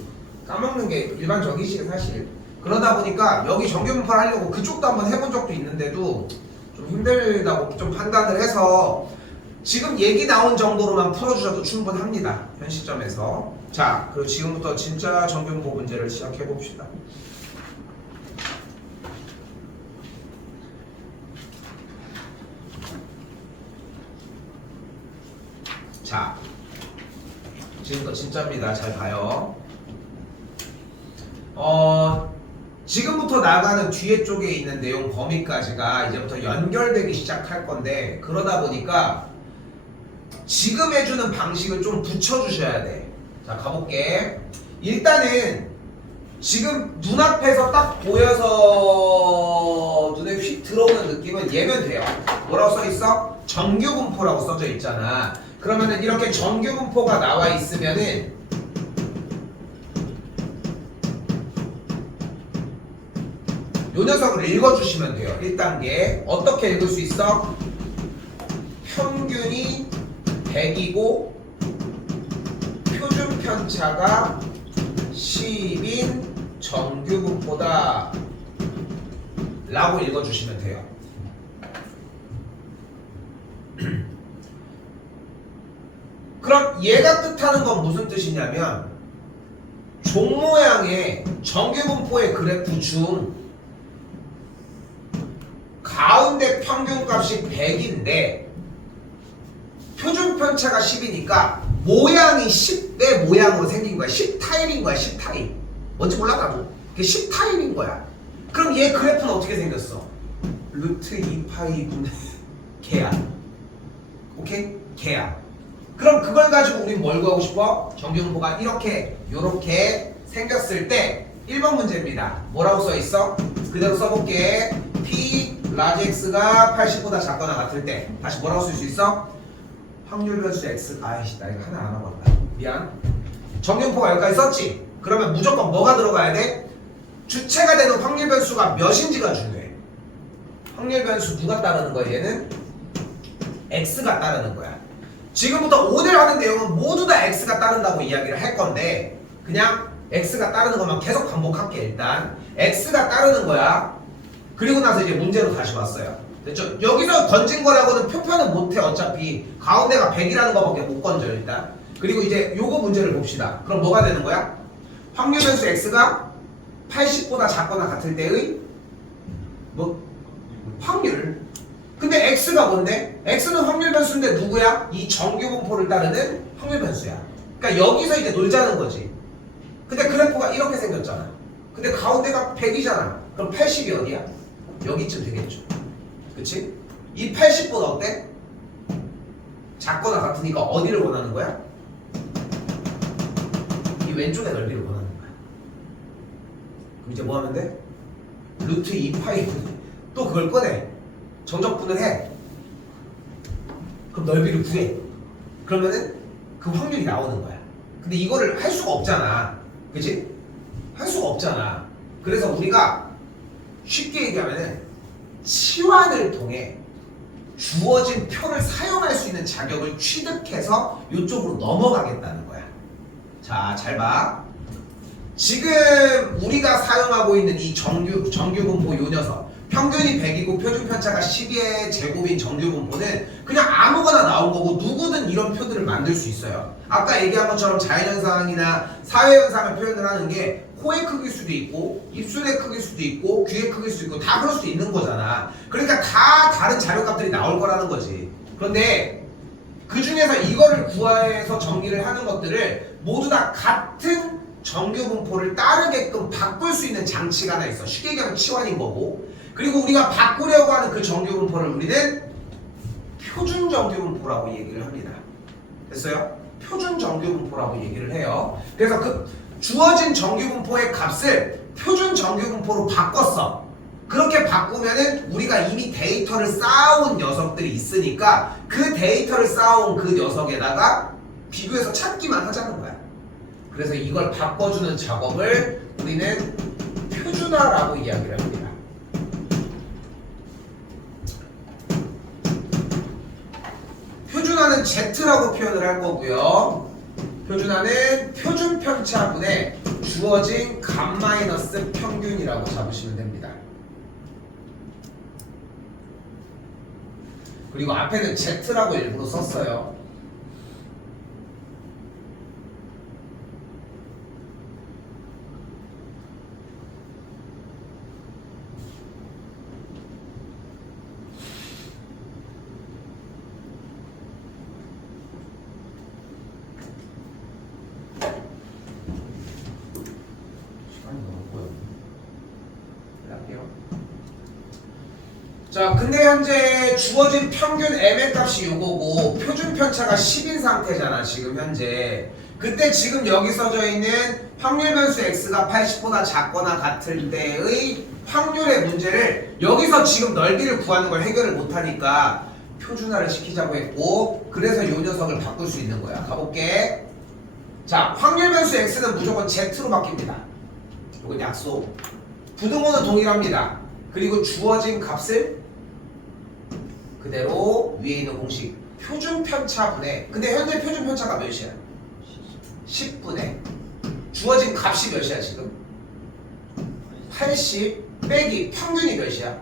까먹는 게 일반적이지 사실. 그러다 보니까 여기 정규분포를 하려고 그쪽도 한번 해본 적도 있는데도 좀 힘들다고 좀 판단을 해서 지금 얘기 나온 정도로만 풀어주셔도 충분합니다. 현 시점에서. 자, 그리고 지금부터 진짜 정규분포 문제를 시작해 봅시다. 자, 지금부터 진짜입니다. 잘 봐요. 지금부터 나가는 뒤에 쪽에 있는 내용 범위까지가 이제부터 연결되기 시작할 건데 그러다 보니까 지금 해주는 방식을 좀 붙여주셔야 돼. 자, 가볼게. 일단은 지금 눈앞에서 딱 보여서 눈에 휙 들어오는 느낌은 얘면 돼요. 뭐라고 써있어? 정규분포라고 써져 있잖아. 그러면은 이렇게 정규분포가 나와 있으면은 요 녀석을 읽어주시면 돼요. 1단계 어떻게 읽을 수 있어? 평균이 100이고 표준 편차가 10인 정규분포다 라고 읽어주시면 돼요. 그럼 얘가 뜻하는 건 무슨 뜻이냐면 종 모양의 정규분포의 그래프 중 가운데 평균값이 100인데 표준 편차가 10이니까 모양이 10대 모양으로 생긴 거야. 10타입인 거야. 10타입. 뭔지 몰라 나도. 그게 10타입인 거야. 그럼 얘 그래프는 어떻게 생겼어? 루트 2파이 분의 개야. 오케이? 개야. 그럼 그걸 가지고 우린 뭘 구하고 싶어? 정규분포가 이렇게 요렇게 생겼을 때 1번 문제입니다. 뭐라고 써있어? 그대로 써볼게. P 라지 X가 80보다 작거나 같을 때 다시 뭐라고 쓸 수 있어? 확률 변수 X. 아이씨 나 이거 하나 안 하고 왔다. 미안. 정규분포가 여기까지 썼지? 그러면 무조건 뭐가 들어가야 돼? 주체가 되는 확률 변수가 몇인지가 중요해. 확률 변수 누가 따르는 거야 얘는? X가 따르는 거야. 지금부터 오늘 하는 내용은 모두 다 X가 따른다고 이야기를 할 건데 그냥 X가 따르는 것만 계속 반복할게. 일단 X가 따르는 거야. 그리고 나서 이제 문제로 다시 왔어요. 됐죠? 여기서 던진 거라고는 표현은 못해. 어차피 가운데가 100이라는 거밖에 못 건져 일단. 그리고 이제 요거 문제를 봅시다. 그럼 뭐가 되는 거야? 확률 변수 X가 80보다 작거나 같을 때의 뭐? 확률. 근데 X가 뭔데? X는 확률 변수인데 누구야? 이 정규분포를 따르는 확률 변수야. 그러니까 여기서 이제 놀자는 거지. 근데 그래프가 이렇게 생겼잖아. 근데 가운데가 100이잖아. 그럼 80이 어디야? 여기쯤 되겠죠. 그치? 이 80보다 어때? 작거나 같으니까 어디를 원하는 거야? 이 왼쪽의 넓이를 원하는 거야. 그럼 이제 뭐 하면 돼? 루트 2파이 또 그걸 꺼내. 정적분을 해. 그럼 넓이를 구해. 그러면은 그 확률이 나오는 거야. 근데 이거를 할 수가 없잖아. 그치? 할 수가 없잖아. 그래서 우리가 쉽게 얘기하면은 치환을 통해 주어진 표를 사용할 수 있는 자격을 취득해서 이쪽으로 넘어가겠다는 거야. 자, 잘 봐. 지금 우리가 사용하고 있는 이 정규분포 요 녀석 평균이 100이고 표준 편차가 10의 제곱인 정규분포는 그냥 아무거나 나온 거고 누구든 이런 표들을 만들 수 있어요. 아까 얘기한 것처럼 자연현상이나 사회현상을 표현을 하는 게 코의 크기일 수도 있고 입술의 크기일 수도 있고 귀의 크기일 수도 있고 다 그럴 수도 있는 거잖아. 그러니까 다 다른 자료값들이 나올 거라는 거지. 그런데 그 중에서 이거를 구해서 정리를 하는 것들을 모두 다 같은 정규 분포를 따르게끔 바꿀 수 있는 장치가 하나 있어. 쉽게 얘기하면 치환인 거고. 그리고 우리가 바꾸려고 하는 그 정규 분포를 우리는 표준 정규 분포라고 얘기를 합니다. 됐어요? 표준 정규 분포라고 얘기를 해요. 그래서 그 주어진 정규 분포의 값을 표준 정규 분포로 바꿨어. 그렇게 바꾸면은 우리가 이미 데이터를 쌓아온 녀석들이 있으니까 그 데이터를 쌓아온 그 녀석에다가 비교해서 찾기만 하자는 거야. 그래서 이걸 바꿔주는 작업을 우리는 표준화라고 이야기를 합니다. 표준화는 Z라고 표현을 할 거고요. 표준화는 표준 편차분의 주어진 값 마이너스 평균이라고 잡으시면 됩니다. 그리고 앞에는 Z라고 일부러 썼어요. 자, 근데 현재 주어진 평균 M의 값이 요거고 표준 편차가 10인 상태잖아 지금 현재. 그때 지금 여기 써져 있는 확률 변수 X가 80보다 작거나 같을 때의 확률의 문제를 여기서 지금 넓이를 구하는 걸 해결을 못하니까 표준화를 시키자고 했고, 그래서 요 녀석을 바꿀 수 있는 거야. 가볼게. 자, 확률 변수 X는 무조건 Z로 바뀝니다. 이건 약속. 부등호는 동일합니다. 그리고 주어진 값을 그대로 위에 있는 공식 표준 편차분의, 근데 현재 표준 편차가 몇이야? 10분의 주어진 값이 몇이야 지금? 80 빼기 평균이 몇이야?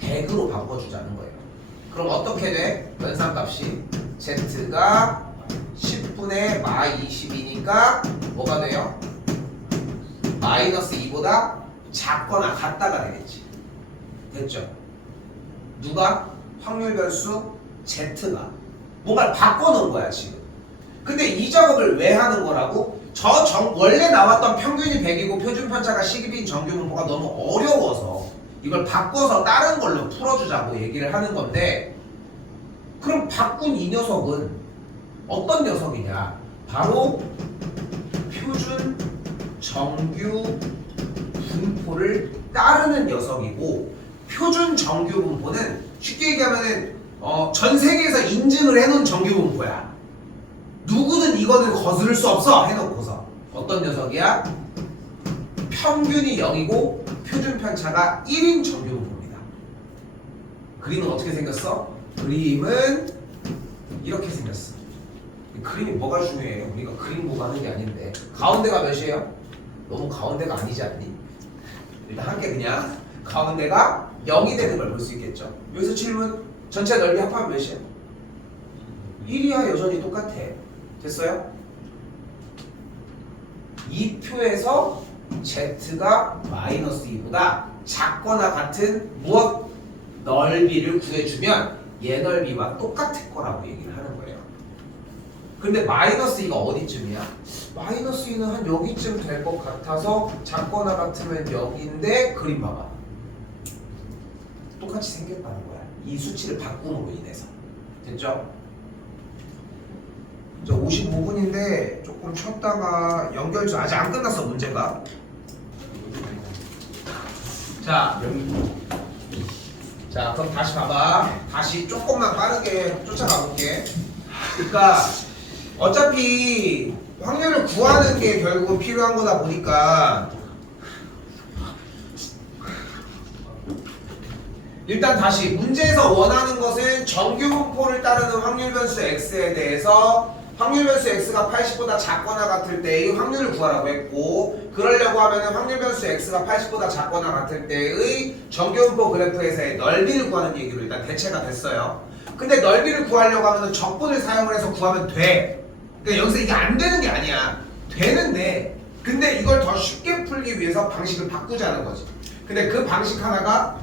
100으로 바꿔주자는 거예요. 그럼 어떻게 돼? 연산값이 Z가 10분의 마 20이니까 뭐가 돼요? 마이너스 2보다 작거나 같다가 되겠지. 됐죠? 누가? 확률 변수 Z가 뭔가를 바꿔놓은 거야 지금. 근데 이 작업을 왜 하는 거라고? 원래 나왔던 평균이 100이고 표준 편차가 10인 정규 분포가 너무 어려워서 이걸 바꿔서 다른 걸로 풀어주자고 얘기를 하는 건데, 그럼 바꾼 이 녀석은 어떤 녀석이냐? 바로 표준 정규 분포를 따르는 녀석이고, 표준 정규 분포는 쉽게 얘기하면은 전 세계에서 인증을 해놓은 정규 분포야. 누구든 이거는 거스를 수 없어 해놓고서 어떤 녀석이야? 평균이 0이고 표준 편차가 1인 정규 분포입니다. 그림은 어떻게 생겼어? 그림은 이렇게 생겼어. 그림이 뭐가 중요해요? 우리가 그림 보고 하는 게 아닌데. 가운데가 몇이에요? 너무 가운데가 아니지 않니? 일단 할게. 그냥 가운데가 0이 되는 걸 볼 수 있겠죠. 여기서 질문, 전체 넓이 합하면 몇이야? 1이야. 여전히 똑같아. 됐어요? 이 표에서 Z가 마이너스 2보다 작거나 같은 무엇? 넓이를 구해주면 얘 넓이와 똑같을 거라고 얘기를 하는 거예요. 근데 마이너스 2가 어디쯤이야? 마이너스 2는 한 여기쯤 될 것 같아서 작거나 같으면 여기인데, 그림 봐봐. 똑같이 생겼다는 거야. 이 수치를 바꾸므로 인해서. 됐죠? 이제 55분인데 조금 쉬었다가 연결 좀, 아직 안 끝났어 문제가. 자, 그럼 다시 봐봐. 다시 조금만 빠르게 쫓아가 볼게. 그러니까 어차피 확률을 구하는 게 결국은 필요한 거다 보니까 일단 다시 문제에서 원하는 것은 정규 분포를 따르는 확률 변수 X에 대해서 확률 변수 X가 80보다 작거나 같을 때의 확률을 구하라고 했고, 그러려고 하면 확률 변수 X가 80보다 작거나 같을 때의 정규 분포 그래프에서의 넓이를 구하는 얘기로 일단 대체가 됐어요. 근데 넓이를 구하려고 하면 적분을 사용을 해서 구하면 돼. 그러니까 여기서 이게 안 되는 게 아니야. 되는데, 근데 이걸 더 쉽게 풀기 위해서 방식을 바꾸자는 거지. 근데 그 방식 하나가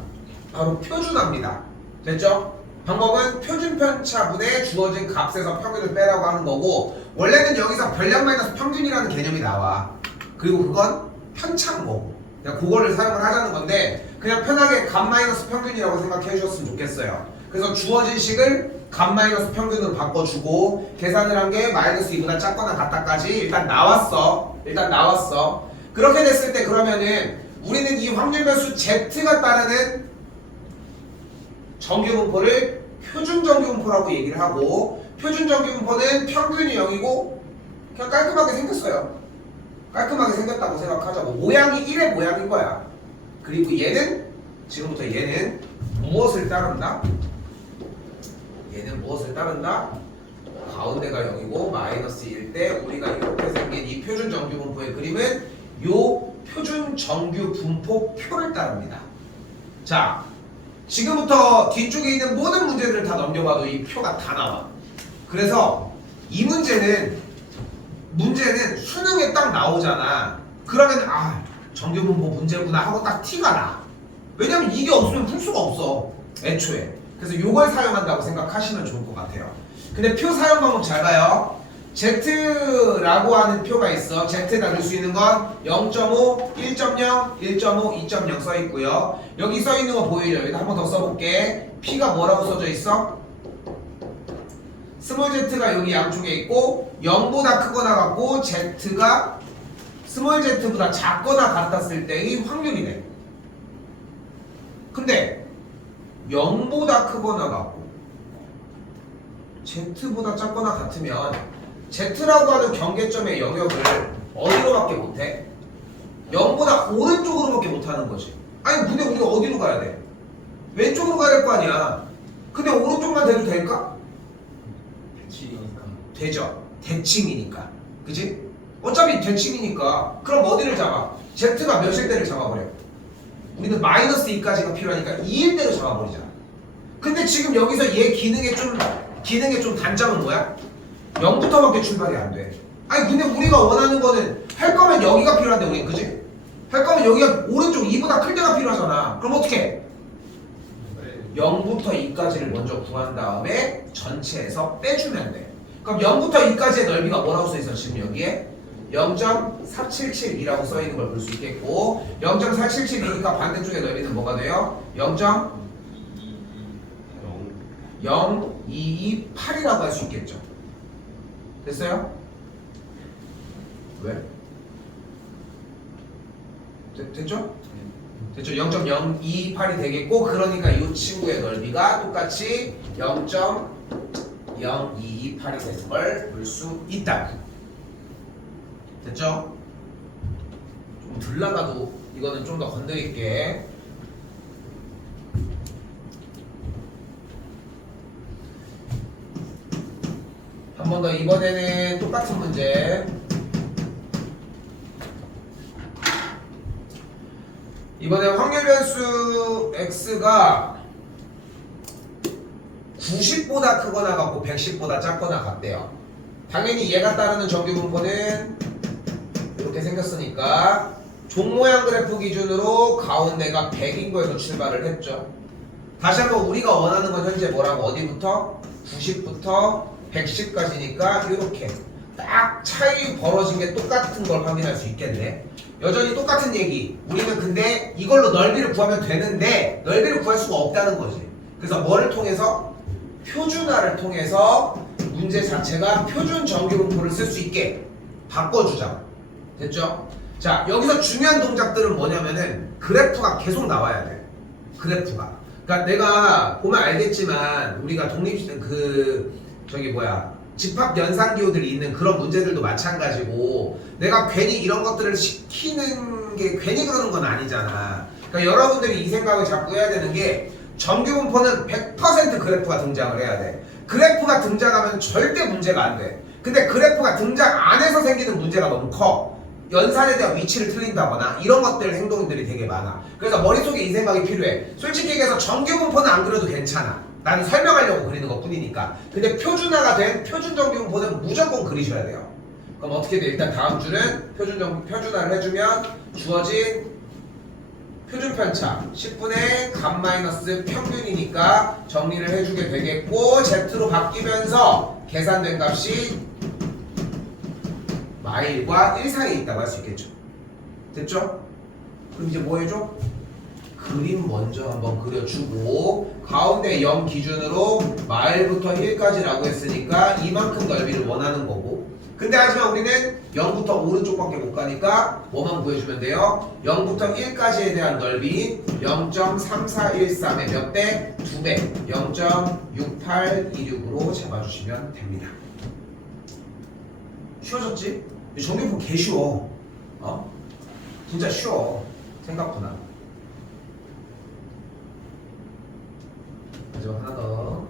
바로 표준화입니다. 됐죠? 방법은 표준 편차분의 주어진 값에서 평균을 빼라고 하는 거고 원래는 여기서 별량 마이너스 평균이라는 개념이 나와. 그리고 그건 편차인 거고 그냥 그거를 사용을 하자는 건데 그냥 편하게 값 마이너스 평균이라고 생각해 주셨으면 좋겠어요. 그래서 주어진 식을 값 마이너스 평균으로 바꿔주고 계산을 한 게 마이너스 2보다 작거나 같다까지 일단 나왔어. 그렇게 됐을 때 그러면은 우리는 이 확률 변수 Z가 따르는 정규분포를 표준 정규분포라고 얘기를 하고 표준 정규분포는 평균이 0이고 그냥 깔끔하게 생겼어요. 깔끔하게 생겼다고 생각하자고. 모양이 1의 모양인 거야. 그리고 얘는 지금부터 얘는 무엇을 따른다? 얘는 무엇을 따른다? 가운데가 0이고 마이너스 1일 때 우리가 이렇게 생긴 이 표준 정규분포의 그림은 요 표준 정규분포 표를 따릅니다. 자, 지금부터 뒤쪽에 있는 모든 문제들을 다 넘겨봐도 이 표가 다 나와. 그래서 이 문제는 수능에 딱 나오잖아. 그러면 아 정규분포 문제구나 하고 딱 티가 나. 왜냐면 이게 없으면 풀 수가 없어 애초에. 그래서 이걸 사용한다고 생각하시면 좋을 것 같아요. 근데 표 사용 방법 잘 봐요. Z라고 하는 표가 있어. Z가 넣을 수 있는 건 0.5, 1.0, 1.5, 2.0 써 있고요. 여기 써 있는 거 보이죠? 여기다 한 번 더 써볼게. P가 뭐라고 써져 있어? 스몰 z가 여기 양쪽에 있고 0보다 크거나 같고 z가 스몰 z보다 작거나 같았을 때의 확률이네. 근데 0보다 크거나 같고 z보다 작거나 같으면 z라고 하는 경계점의 영역을 어디로밖에 못해? 0보다 오른쪽으로밖에 못하는 거지. 아니 근데 우리가 어디로 가야 돼? 왼쪽으로 가야 될 거 아니야. 근데 오른쪽만 돼도 될까? 대칭이니까. 되죠. 대칭이니까. 그지? 어차피 대칭이니까. 그럼 어디를 잡아? Z가 몇일 때를 잡아버려? 우리는 마이너스 2까지가 필요하니까 2일 때로 잡아버리잖아. 근데 지금 여기서 얘 기능의 좀 단점은 뭐야? 0부터밖에 출발이 안 돼. 아니 근데 우리가 원하는 거는 할 거면 여기가 필요한데 우린 그지? 할 거면 여기가 오른쪽 2보다 클 때가 필요하잖아. 그럼 어떻게 해? 0부터 2까지를 먼저 구한 다음에 전체에서 빼주면 돼. 그럼 0부터 2까지의 넓이가 뭐라고 써있어? 지금 여기에 0.477이라고 써있는 걸 볼 수 있겠고 0.477이니까 반대쪽의 넓이는 뭐가 돼요? 0.0228이라고 할 수 있겠죠. 됐어요? 왜? 됐죠? 됐죠? 0.028이 되겠고 그러니까 이 친구의 넓이가 똑같이 0.0228이 되는 걸 볼 수 있다. 됐죠? 좀 덜 나가도 이거는 좀 더 건드릴게. 한 번 더 이번에는 똑같은 문제. 이번에 확률 변수 x가 90보다 크거나 같고 110보다 작거나 같대요. 당연히 얘가 따르는 정규분포는 이렇게 생겼으니까 종 모양 그래프 기준으로 가운데가 100인 거에서 출발을 했죠. 다시 한번 우리가 원하는 건 현재 뭐라고? 어디부터? 90부터 110까지니까 이렇게 딱 차이 벌어진 게 똑같은 걸 확인할 수 있겠네. 여전히 똑같은 얘기. 우리는 근데 이걸로 넓이를 구하면 되는데 넓이를 구할 수가 없다는 거지. 그래서 뭐를 통해서? 표준화를 통해서 문제 자체가 표준 정규분포를 쓸 수 있게 바꿔주자. 됐죠? 자, 여기서 중요한 동작들은 뭐냐면은 그래프가 계속 나와야 돼. 그래프가. 그러니까 내가 보면 알겠지만 우리가 집합 연산기호들이 있는 그런 문제들도 마찬가지고 내가 괜히 이런 것들을 시키는 게 괜히 그러는 건 아니잖아. 그러니까 여러분들이 이 생각을 자꾸 해야 되는 게 정규분포는 100% 그래프가 등장을 해야 돼. 그래프가 등장하면 절대 문제가 안 돼. 근데 그래프가 등장 안 해서 생기는 문제가 너무 커. 연산에 대한 위치를 틀린다거나 이런 것들 행동들이 되게 많아. 그래서 머릿속에 이 생각이 필요해. 솔직히 얘기해서 정규분포는 안 그려도 괜찮아. 나는 설명하려고 그리는 것 뿐이니까. 근데 표준화가 된 표준 정규분포는 무조건 그리셔야 돼요. 그럼 어떻게 돼? 일단 다음 줄은 표준화를 해주면 주어진 표준 편차 10분의 감 마이너스 평균이니까 정리를 해주게 되겠고 Z로 바뀌면서 계산된 값이 마일과 1 사이에 있다고 할 수 있겠죠. 됐죠? 그럼 이제 뭐 해줘? 그림 먼저 한번 그려주고 가운데 0 기준으로 마일부터 1까지라고 했으니까 이만큼 넓이를 원하는 거고 근데 하지만 우리는 0부터 오른쪽밖에 못 가니까 뭐만 구해주면 돼요? 0부터 1까지에 대한 넓이인 0.3413의 몇 배? 2배 0.6826으로 잡아주시면 됩니다. 쉬워졌지? 정규분 개 쉬워. 진짜 쉬워. 생각보다. 마지막 하나 더.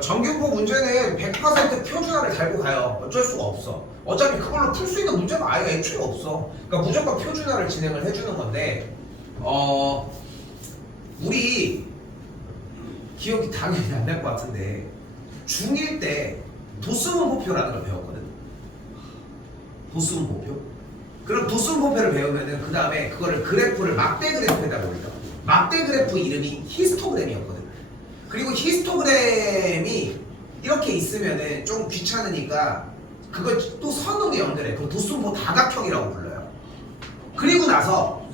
정규고 문제는 100% 표준화를 달고 가요. 어쩔 수가 없어. 어차피 그걸로 풀 수 있는 문제가 아예 애초에 없어. 그러니까 무조건 표준화를 진행을 해주는 건데, 우리 기억이 당연히 안 날 것 같은데 중1 때 도스문법표라는 걸 배웠거든. 도스문법표. 그럼 도스문법표를 배우면은 그 다음에 그거를 그래프를 막대 그래프에다 올려. 막대 그래프 이름이 히스토그램이었거든. 그리고 히스토그램이 이렇게 있으면은 좀 귀찮으니까 그걸 또 선으로 연결해. 그 도수문법 다각형이라고 불러요. 그리고 나서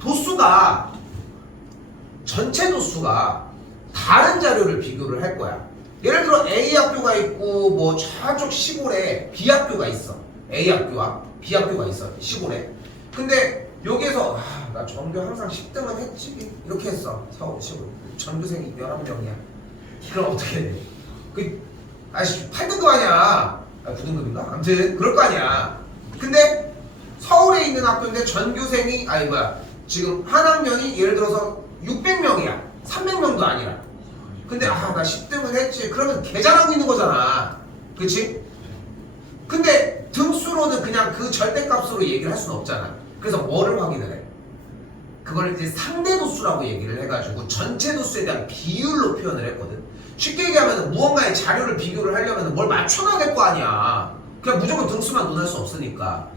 도수가 전체 도수가 다른 자료를 비교를 할 거야. 예를 들어 A 학교가 있고 뭐 저쪽 시골에 B 학교가 있어. A 학교와 B 학교가 있어. 시골에. 근데 여기에서 나 전교 항상 10등은 했지 이렇게 했어. 서울 시골 전교생이 11명이야. 그럼 어떻게 돼? 아씨 8등급 아니야. 9등급인가? 아무튼 그럴 거 아니야. 근데 서울에 있는 학교인데 전교생이 지금 한 학년이 예를 들어서 600명이야. 300명도 아니라. 근데 나 10등은 했지. 그러면 개잘하고 있는 거잖아. 그치? 근데 등수로는 그냥 그 절대값으로 얘기를 할 수는 없잖아. 그래서 뭐를 확인을 해? 그걸 이제 상대도수라고 얘기를 해가지고 전체 도수에 대한 비율로 표현을 했거든. 쉽게 얘기하면 무언가의 자료를 비교를 하려면 뭘 맞춰놔야 될 거 아니야. 그냥 무조건 등수만 논할 수 없으니까.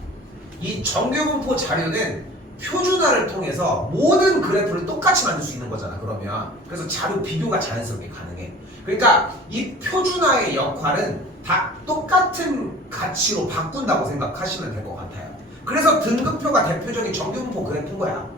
이 정규분포 자료는 표준화를 통해서 모든 그래프를 똑같이 만들 수 있는 거잖아. 그러면 그래서 자료 비교가 자연스럽게 가능해. 그러니까 이 표준화의 역할은 다 똑같은 가치로 바꾼다고 생각하시면 될 것 같아요. 그래서 등급표가 대표적인 정규분포 그래프인 거야.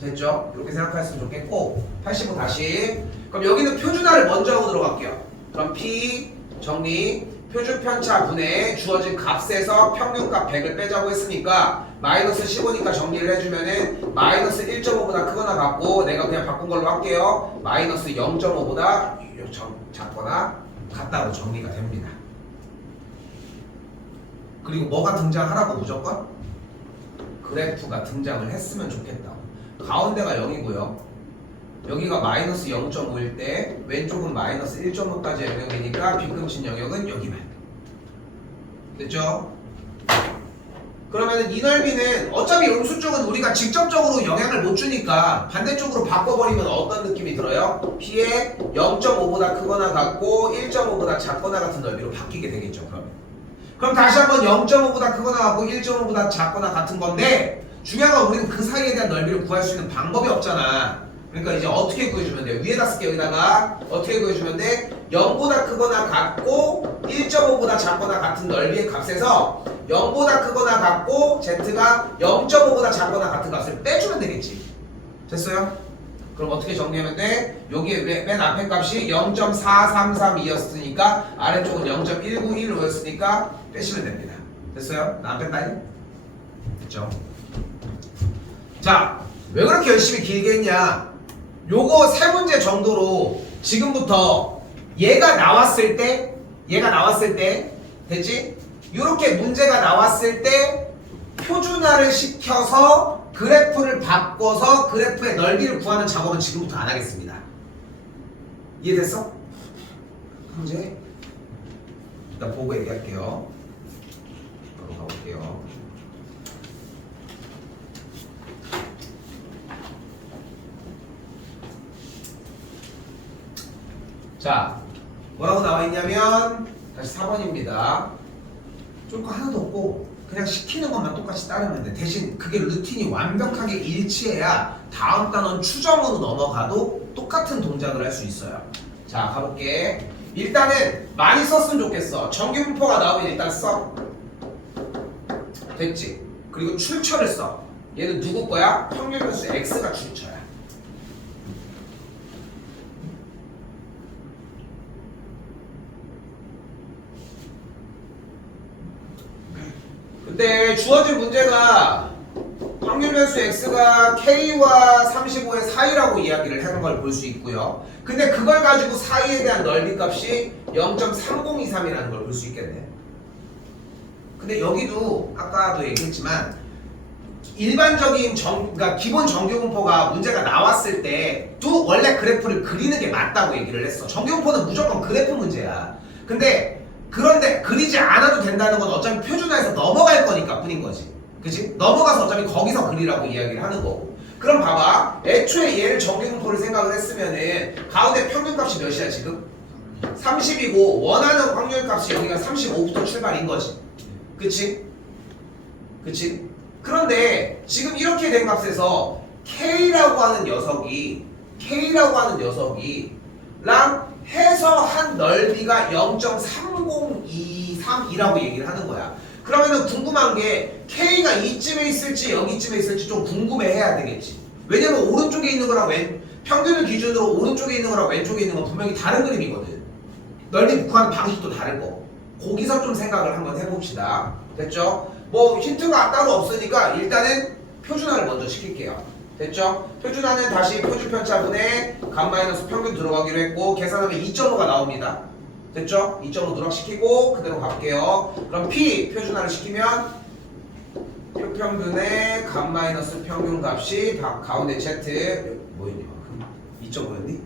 됐죠? 이렇게 생각하셨으면 좋겠고 85 다시. 그럼 여기는 표준화를 먼저 하고 들어갈게요. 그럼 P 정리 표준 편차 분의 주어진 값에서 평균값 100을 빼자고 했으니까 마이너스 15니까 정리를 해주면은 마이너스 1.5보다 크거나 같고 내가 그냥 바꾼 걸로 할게요. 마이너스 0.5보다 작거나 같다고 정리가 됩니다. 그리고 뭐가 등장하라고 무조건? 그래프가 등장을 했으면 좋겠다. 가운데가 0이고요. 여기가 마이너스 0.5일 때 왼쪽은 마이너스 1.5까지 영역이니까 빗금친 영역은 여기만. 됐죠? 그러면은 이 넓이는 어차피 음수 쪽은 우리가 직접적으로 영향을 못 주니까 반대쪽으로 바꿔버리면 어떤 느낌이 들어요? P에 0.5보다 크거나 같고 1.5보다 작거나 같은 넓이로 바뀌게 되겠죠. 그럼 다시 한번 0.5보다 크거나 같고 1.5보다 작거나 같은 건데 중요한 건 우리는 그 사이에 대한 넓이를 구할 수 있는 방법이 없잖아. 그러니까 이제 어떻게 구해주면 돼요? 위에다 쓸게. 여기다가 어떻게 구해주면 돼? 0보다 크거나 같고 1.5보다 작거나 같은 넓이의 값에서 0보다 크거나 같고 Z가 0.5보다 작거나 같은 값을 빼주면 되겠지. 됐어요? 그럼 어떻게 정리하면 돼? 여기에 맨 앞에 값이 0.4332였으니까 아래쪽은 0.1915였으니까 빼시면 됩니다. 됐어요? 나 안 뺀다니? 됐죠? 자, 왜 그렇게 열심히 길게 했냐? 요거 세 문제 정도로 지금부터 얘가 나왔을 때 됐지? 요렇게 문제가 나왔을 때 표준화를 시켜서 그래프를 바꿔서 그래프의 넓이를 구하는 작업은 지금부터 안 하겠습니다. 이해됐어? 문제? 일단 보고 얘기할게요. 바로 가볼게요. 자, 뭐라고 나와 있냐면 다시 4번입니다. 쫄 거 하나도 없고 그냥 시키는 것만 똑같이 따르면 돼. 대신 그게 루틴이 완벽하게 일치해야 다음 단원 추정으로 넘어가도 똑같은 동작을 할 수 있어요. 자, 가볼게. 일단은 많이 썼으면 좋겠어. 정규분포가 나오면 일단 써. 됐지? 그리고 출처를 써. 얘는 누구 거야? 확률 변수 x가 출처야. 근데 주어진 문제가 확률 변수 x가 k와 35의 사이라고 이야기를 하는 걸 볼 수 있고요. 근데 그걸 가지고 사이에 대한 넓이 값이 0.3023이라는 걸 볼 수 있겠네. 근데 여기도 아까도 얘기했지만 일반적인 그러니까 기본 정규분포가 문제가 나왔을 때도 원래 그래프를 그리는 게 맞다고 얘기를 했어. 정규분포는 무조건 그래프 문제야. 그런데 그리지 않아도 된다는 건 어차피 표준화해서 넘어갈 거니까 뿐인 거지. 그치? 넘어가서 어차피 거기서 그리라고 이야기를 하는 거고. 그럼 봐봐. 애초에 얘를 정규분포를 생각을 했으면은 가운데 평균값이 몇이야 지금? 30이고 원하는 확률값이 여기가 35부터 출발인 거지. 그치? 그치? 그런데 지금 이렇게 된 값에서 K라고 하는 녀석이랑 해서 한 넓이가 0.3023이라고 얘기를 하는 거야. 그러면은 궁금한 게 K가 이쯤에 있을지 여기쯤에 있을지 좀 궁금해해야 되겠지. 왜냐면 오른쪽에 있는 거랑 평균을 기준으로 오른쪽에 있는 거랑 왼쪽에 있는 건 분명히 다른 그림이거든. 넓이 구하는 방식도 다를 거고. 거기서 좀 생각을 한번 해봅시다. 됐죠? 뭐 힌트가 따로 없으니까 일단은 표준화를 먼저 시킬게요. 됐죠? 표준화는 다시 표준편차분의 간 마이너스 평균 들어가기로 했고 계산하면 2.5가 나옵니다. 됐죠? 2.5 누락시키고 그대로 갈게요. 그럼 P 표준화를 시키면 표평균의 간 마이너스 평균 값이 가운데 Z 뭐였니? 2.5였니?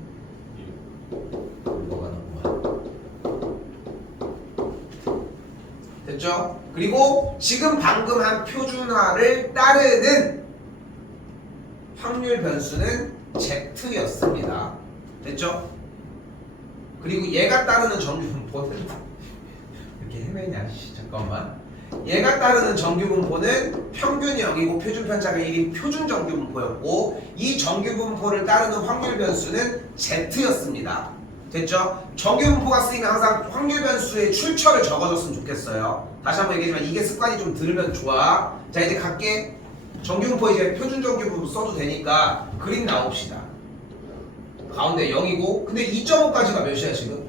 뭐가 나구만. 됐죠? 그리고 지금 방금 한 표준화를 따르는 확률 변수는 Z였습니다. 됐죠? 그리고 얘가 따르는 정규분포는 이렇게 헤매냐? 잠깐만. 얘가 따르는 정규분포는 평균이 0이고 표준편차가 1인 표준 정규분포였고 이 정규분포를 따르는 확률 변수는 Z였습니다. 됐죠? 정규분포가 쓰이면 항상 확률 변수의 출처를 적어줬으면 좋겠어요. 다시 한번 얘기하지만 이게 습관이 좀 들으면 좋아. 자, 이제 갈게. 정규분포 이제 표준 정규분포 써도 되니까 그림 나옵시다. 가운데 0이고 근데 2.5까지가 몇이야 지금?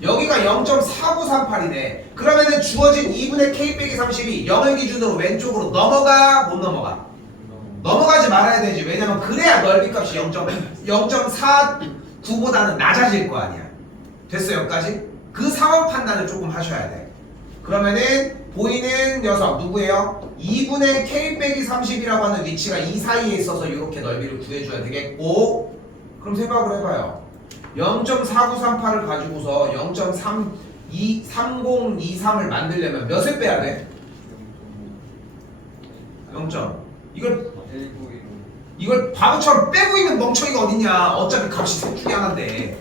여기가 0.4938이네. 그러면은 주어진 2분의 k 빼기 30이 0을 기준으로 왼쪽으로 넘어가? 못 넘어가? 넘어가지 말아야 되지. 왜냐면 그래야 넓이 값이 0.49보다는 낮아질 거 아니야. 됐어 여기까지? 그 상황 판단을 조금 하셔야 돼. 그러면은 보이는 녀석 누구예요? 2분의 k 빼기 30이라고 하는 위치가 이 사이에 있어서 이렇게 넓이를 구해줘야 되겠고 그럼 생각을 해봐요. 0.4938을 가지고서 0.3023을 만들려면 몇을 빼야 돼? 0. 이걸 바보처럼 빼고 있는 멍청이가 어딨냐. 어차피 값이 셋 중에 하나인데.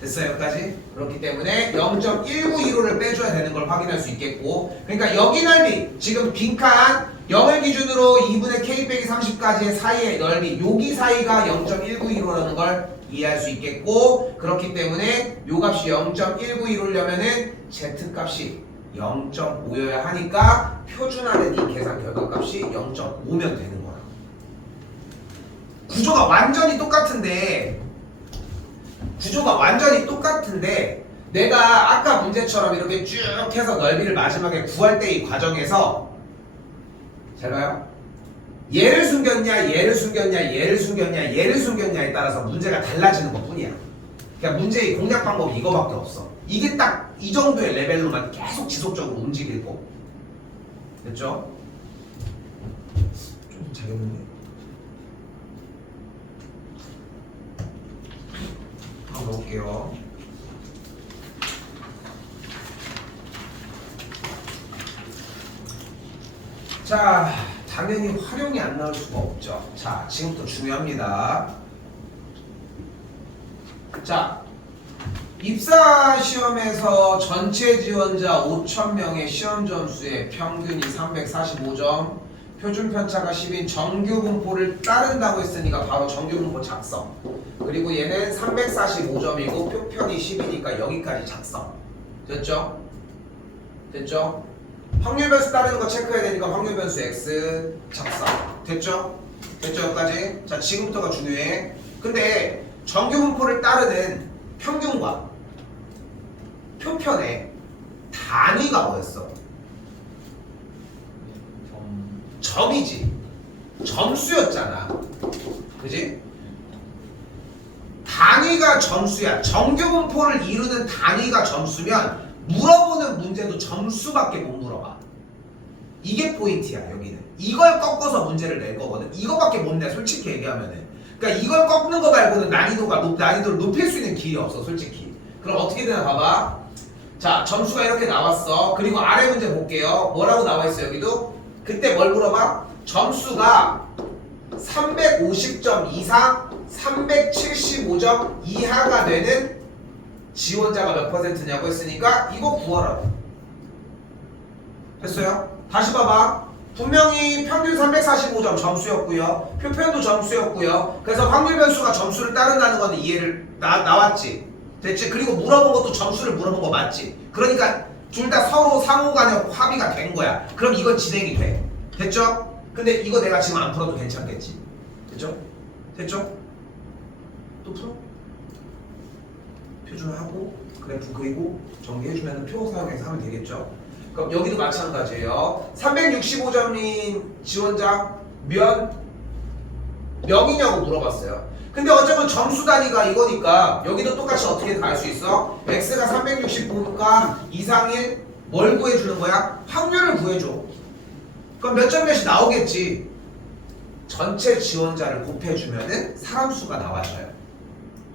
됐어요 여기까지? 그렇기 때문에 0.1915를 빼줘야 되는 걸 확인할 수 있겠고 그러니까 여기 넓이 지금 빈칸 0을 기준으로 2분의 k 빼기 30까지의 사이의 넓이 여기 사이가 0.1915라는 걸 이해할 수 있겠고 그렇기 때문에 요 값이 0.1915려면은 z 값이 0.5여야 하니까 표준화된 이 계산 결과값이 0.5면 되는 거야. 구조가 완전히 똑같은데 내가 아까 문제처럼 이렇게 쭉 해서 넓이를 마지막에 구할 때 이 과정에서 잘 봐요. 얘를 숨겼냐에 따라서 문제가 달라지는 것 뿐이야. 그러니까 문제의 공략 방법이 이거밖에 없어. 이게 딱 이 정도의 레벨로만 계속 지속적으로 움직일 거고. 됐죠? 좀 잘했는데. 한번 넣을게요. 자, 당연히 활용이 안 나올 수가 없죠. 자, 지금부터 중요합니다. 자, 입사 시험에서 전체 지원자 5,000명의 시험 점수의 평균이 345점, 표준 편차가 10인 정규 분포를 따른다고 했으니까 바로 정규 분포 작성. 그리고 얘는 345점이고 표편이 10이니까 여기까지 작성. 됐죠? 됐죠? 확률 변수 따르는 거 체크해야 되니까 확률 변수 x 작성. 됐죠? 됐죠? 여기까지? 자, 지금부터가 중요해. 근데 정규 분포를 따르는 평균과 표편의 단위가 뭐였어? 점이지. 점수였잖아. 그지? 단위가 점수야. 정규 분포를 이루는 단위가 점수면 물어보는 문제도 점수밖에 못 물어봐. 이게 포인트야. 여기는 이걸 꺾어서 문제를 낼 거거든. 이거밖에 못 내. 솔직히 얘기하면은. 그러니까 이걸 꺾는 거 말고는 난이도를 높일 수 있는 길이 없어. 솔직히. 그럼 어떻게 되나 봐봐. 자, 점수가 이렇게 나왔어. 그리고 아래 문제 볼게요. 뭐라고 나와 있어 여기도? 그때 뭘 물어봐? 점수가 350점 이상 375점 이하가 되는 지원자가 몇 퍼센트냐고 했으니까 이거 구하라고. 됐어요? 다시 봐봐. 분명히 평균 345점 점수였고요. 표편도 점수였고요. 그래서 확률 변수가 점수를 따른다는 건 이해를 나왔지. 됐지? 그리고 물어본 것도 점수를 물어본 거 맞지? 그러니까 둘 다 서로 상호간에 합의가 된 거야. 그럼 이건 진행이 돼. 됐죠? 근데 이거 내가 지금 안 풀어도 괜찮겠지? 됐죠? 됐죠? 또 풀어? 표준화하고 그래프 그리고 정리해주면 표 사용해서 하면 되겠죠? 그럼 여기도 마찬가지예요. 365점인 지원자 명이냐고 물어봤어요. 근데 어차피 점수 단위가 이거니까 여기도 똑같이 어떻게 갈 수 있어? x가 365가 이상일 뭘 구해주는 거야? 확률을 구해줘. 그럼 몇 점 몇이 나오겠지. 전체 지원자를 곱해주면은 사람 수가 나와져요.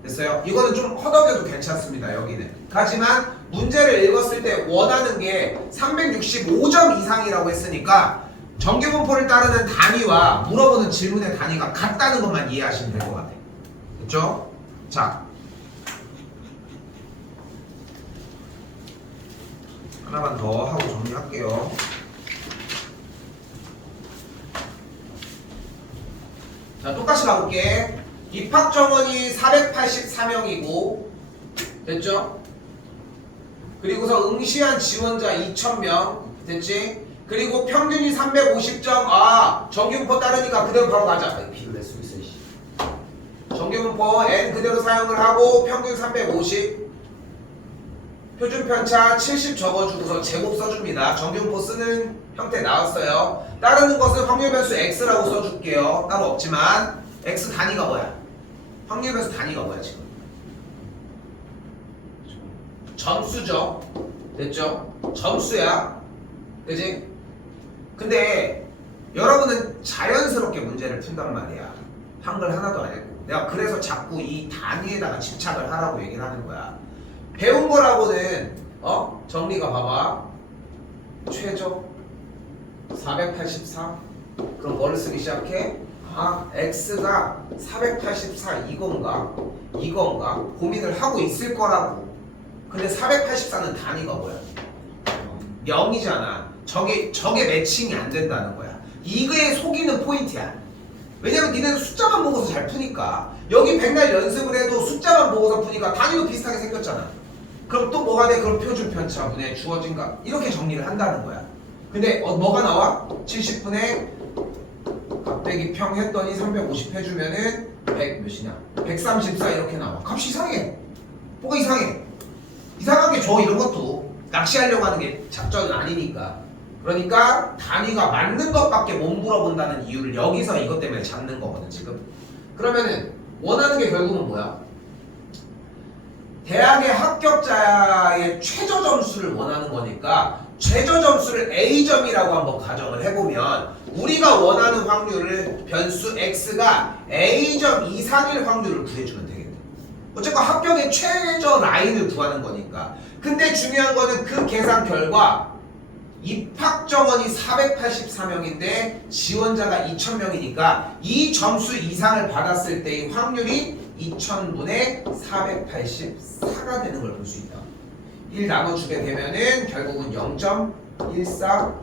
됐어요? 이거는 좀 허덕여도 괜찮습니다. 여기는. 하지만 문제를 읽었을 때 원하는 게 365점 이상이라고 했으니까 정규 분포를 따르는 단위와 물어보는 질문의 단위가 같다는 것만 이해하시면 될 것 같아요. 됐죠? 자, 하나만 더 하고 정리할게요. 자, 똑같이 가볼게. 입학 정원이 484명이고 됐죠? 그리고서 응시한 지원자 2,000명 됐지? 그리고 평균이 350점. 아, 정규분포 따르니까 그대로 바로 가자. 비를 낼 수 있어. 정규분포 n 그대로 사용을 하고 평균 350 표준 편차 70 적어주고서 제곱 써줍니다. 정규분포 쓰는 형태 나왔어요. 따르는 것은 확률 변수 x라고 써줄게요. 따로 없지만 x 단위가 뭐야? 확률 변수 단위가 뭐야 지금? 점수죠. 됐죠? 점수야. 그지? 근데 여러분은 자연스럽게 문제를 푼단 말이야. 한글 하나도 안 했고. 내가 그래서 자꾸 이 단위에다가 집착을 하라고 얘기를 하는 거야. 배운 거라고는 정리가 봐봐. 최저 484. 그럼 뭐를 쓰기 시작해? 아, x가 484 이건가? 고민을 하고 있을 거라고. 근데 484는 단위가 뭐야? 0이잖아. 저게 매칭이 안 된다는 거야. 이거에 속이는 포인트야. 왜냐면 니네는 숫자만 보고서 잘 푸니까. 여기 백날 연습을 해도 숫자만 보고서 푸니까 단위도 비슷하게 생겼잖아. 그럼 또 뭐가 돼? 그럼 표준 편차분의 주어진가? 이렇게 정리를 한다는 거야. 근데 뭐가 나와? 70분의 값빼기 평 했더니 350 해주면은 100 몇이냐? 134 이렇게 나와. 값이 이상해. 뭐가 이상해? 이상하게 줘. 이런 것도 낚시하려고 하는 게 작전은 아니니까. 그러니까 단위가 맞는 것밖에 못 물어본다는 이유를 여기서 이것 때문에 잡는 거거든 지금. 그러면은 원하는 게 결국은 뭐야? 대학의 합격자의 최저 점수를 원하는 거니까 최저 점수를 A점이라고 한번 가정을 해보면 우리가 원하는 확률을 변수 X가 A점 이상일 확률을 구해주면 되겠네. 어쨌건 합격의 최저 라인을 구하는 거니까. 근데 중요한 거는 그 계산 결과 입학 정원이 484명인데 지원자가 2,000명이니까 이 점수 이상을 받았을 때의 확률이 2000분의 484가 되는 걸 볼 수 있다. 1 나눠주게 되면은 결국은 0.14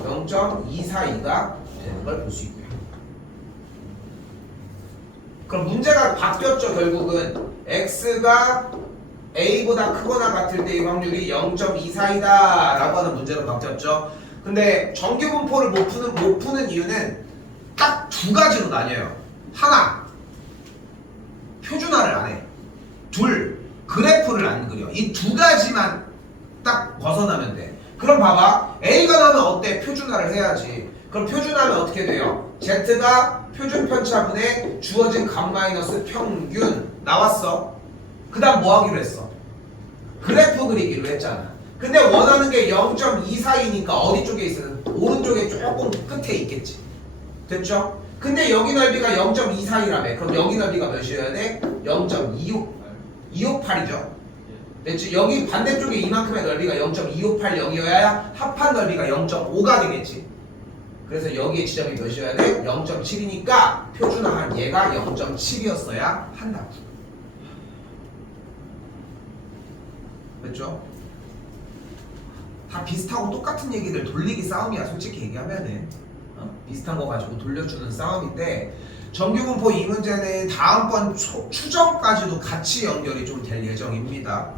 0.242가 되는 걸 볼 수 있고요. 그럼 문제가 바뀌었죠. 결국은 x가 a보다 크거나 같을 때의 확률이 0.24이다 라고 하는 문제로 바뀌었죠. 근데 정규분포를 못 푸는 이유는 딱 두 가지로 나뉘어요. 하나, 표준화를 안 해. 둘, 그래프를 안 그려. 이 두 가지만 딱 벗어나면 돼. 그럼 봐봐. A가 나오면 어때? 표준화를 해야지. 그럼 표준화하면 어떻게 돼요? Z가 표준 편차분의 주어진 값 마이너스 평균 나왔어. 그 다음 뭐 하기로 했어? 그래프 그리기로 했잖아. 근데 원하는 게 0.24이니까 어디 쪽에 있으면 오른쪽에 조금 끝에 있겠지. 됐죠? 근데 여기 넓이가 0.24이라며. 그럼 여기 넓이가 몇이어야 돼? 0.258이죠. 됐지? 여기 반대쪽에 이만큼의 넓이가 0.2580이어야 합한 넓이가 0.5가 되겠지. 그래서 여기에 지점이 몇이어야 돼? 0.7이니까 표준화한 얘가 0.7이었어야 한다. 됐죠? 다 비슷하고 똑같은 얘기들 돌리기 싸움이야. 솔직히 얘기하면은 비슷한 거 가지고 돌려주는 싸움인데 정규분포 이 문제는 다음번 추정까지도 같이 연결이 좀 될 예정입니다.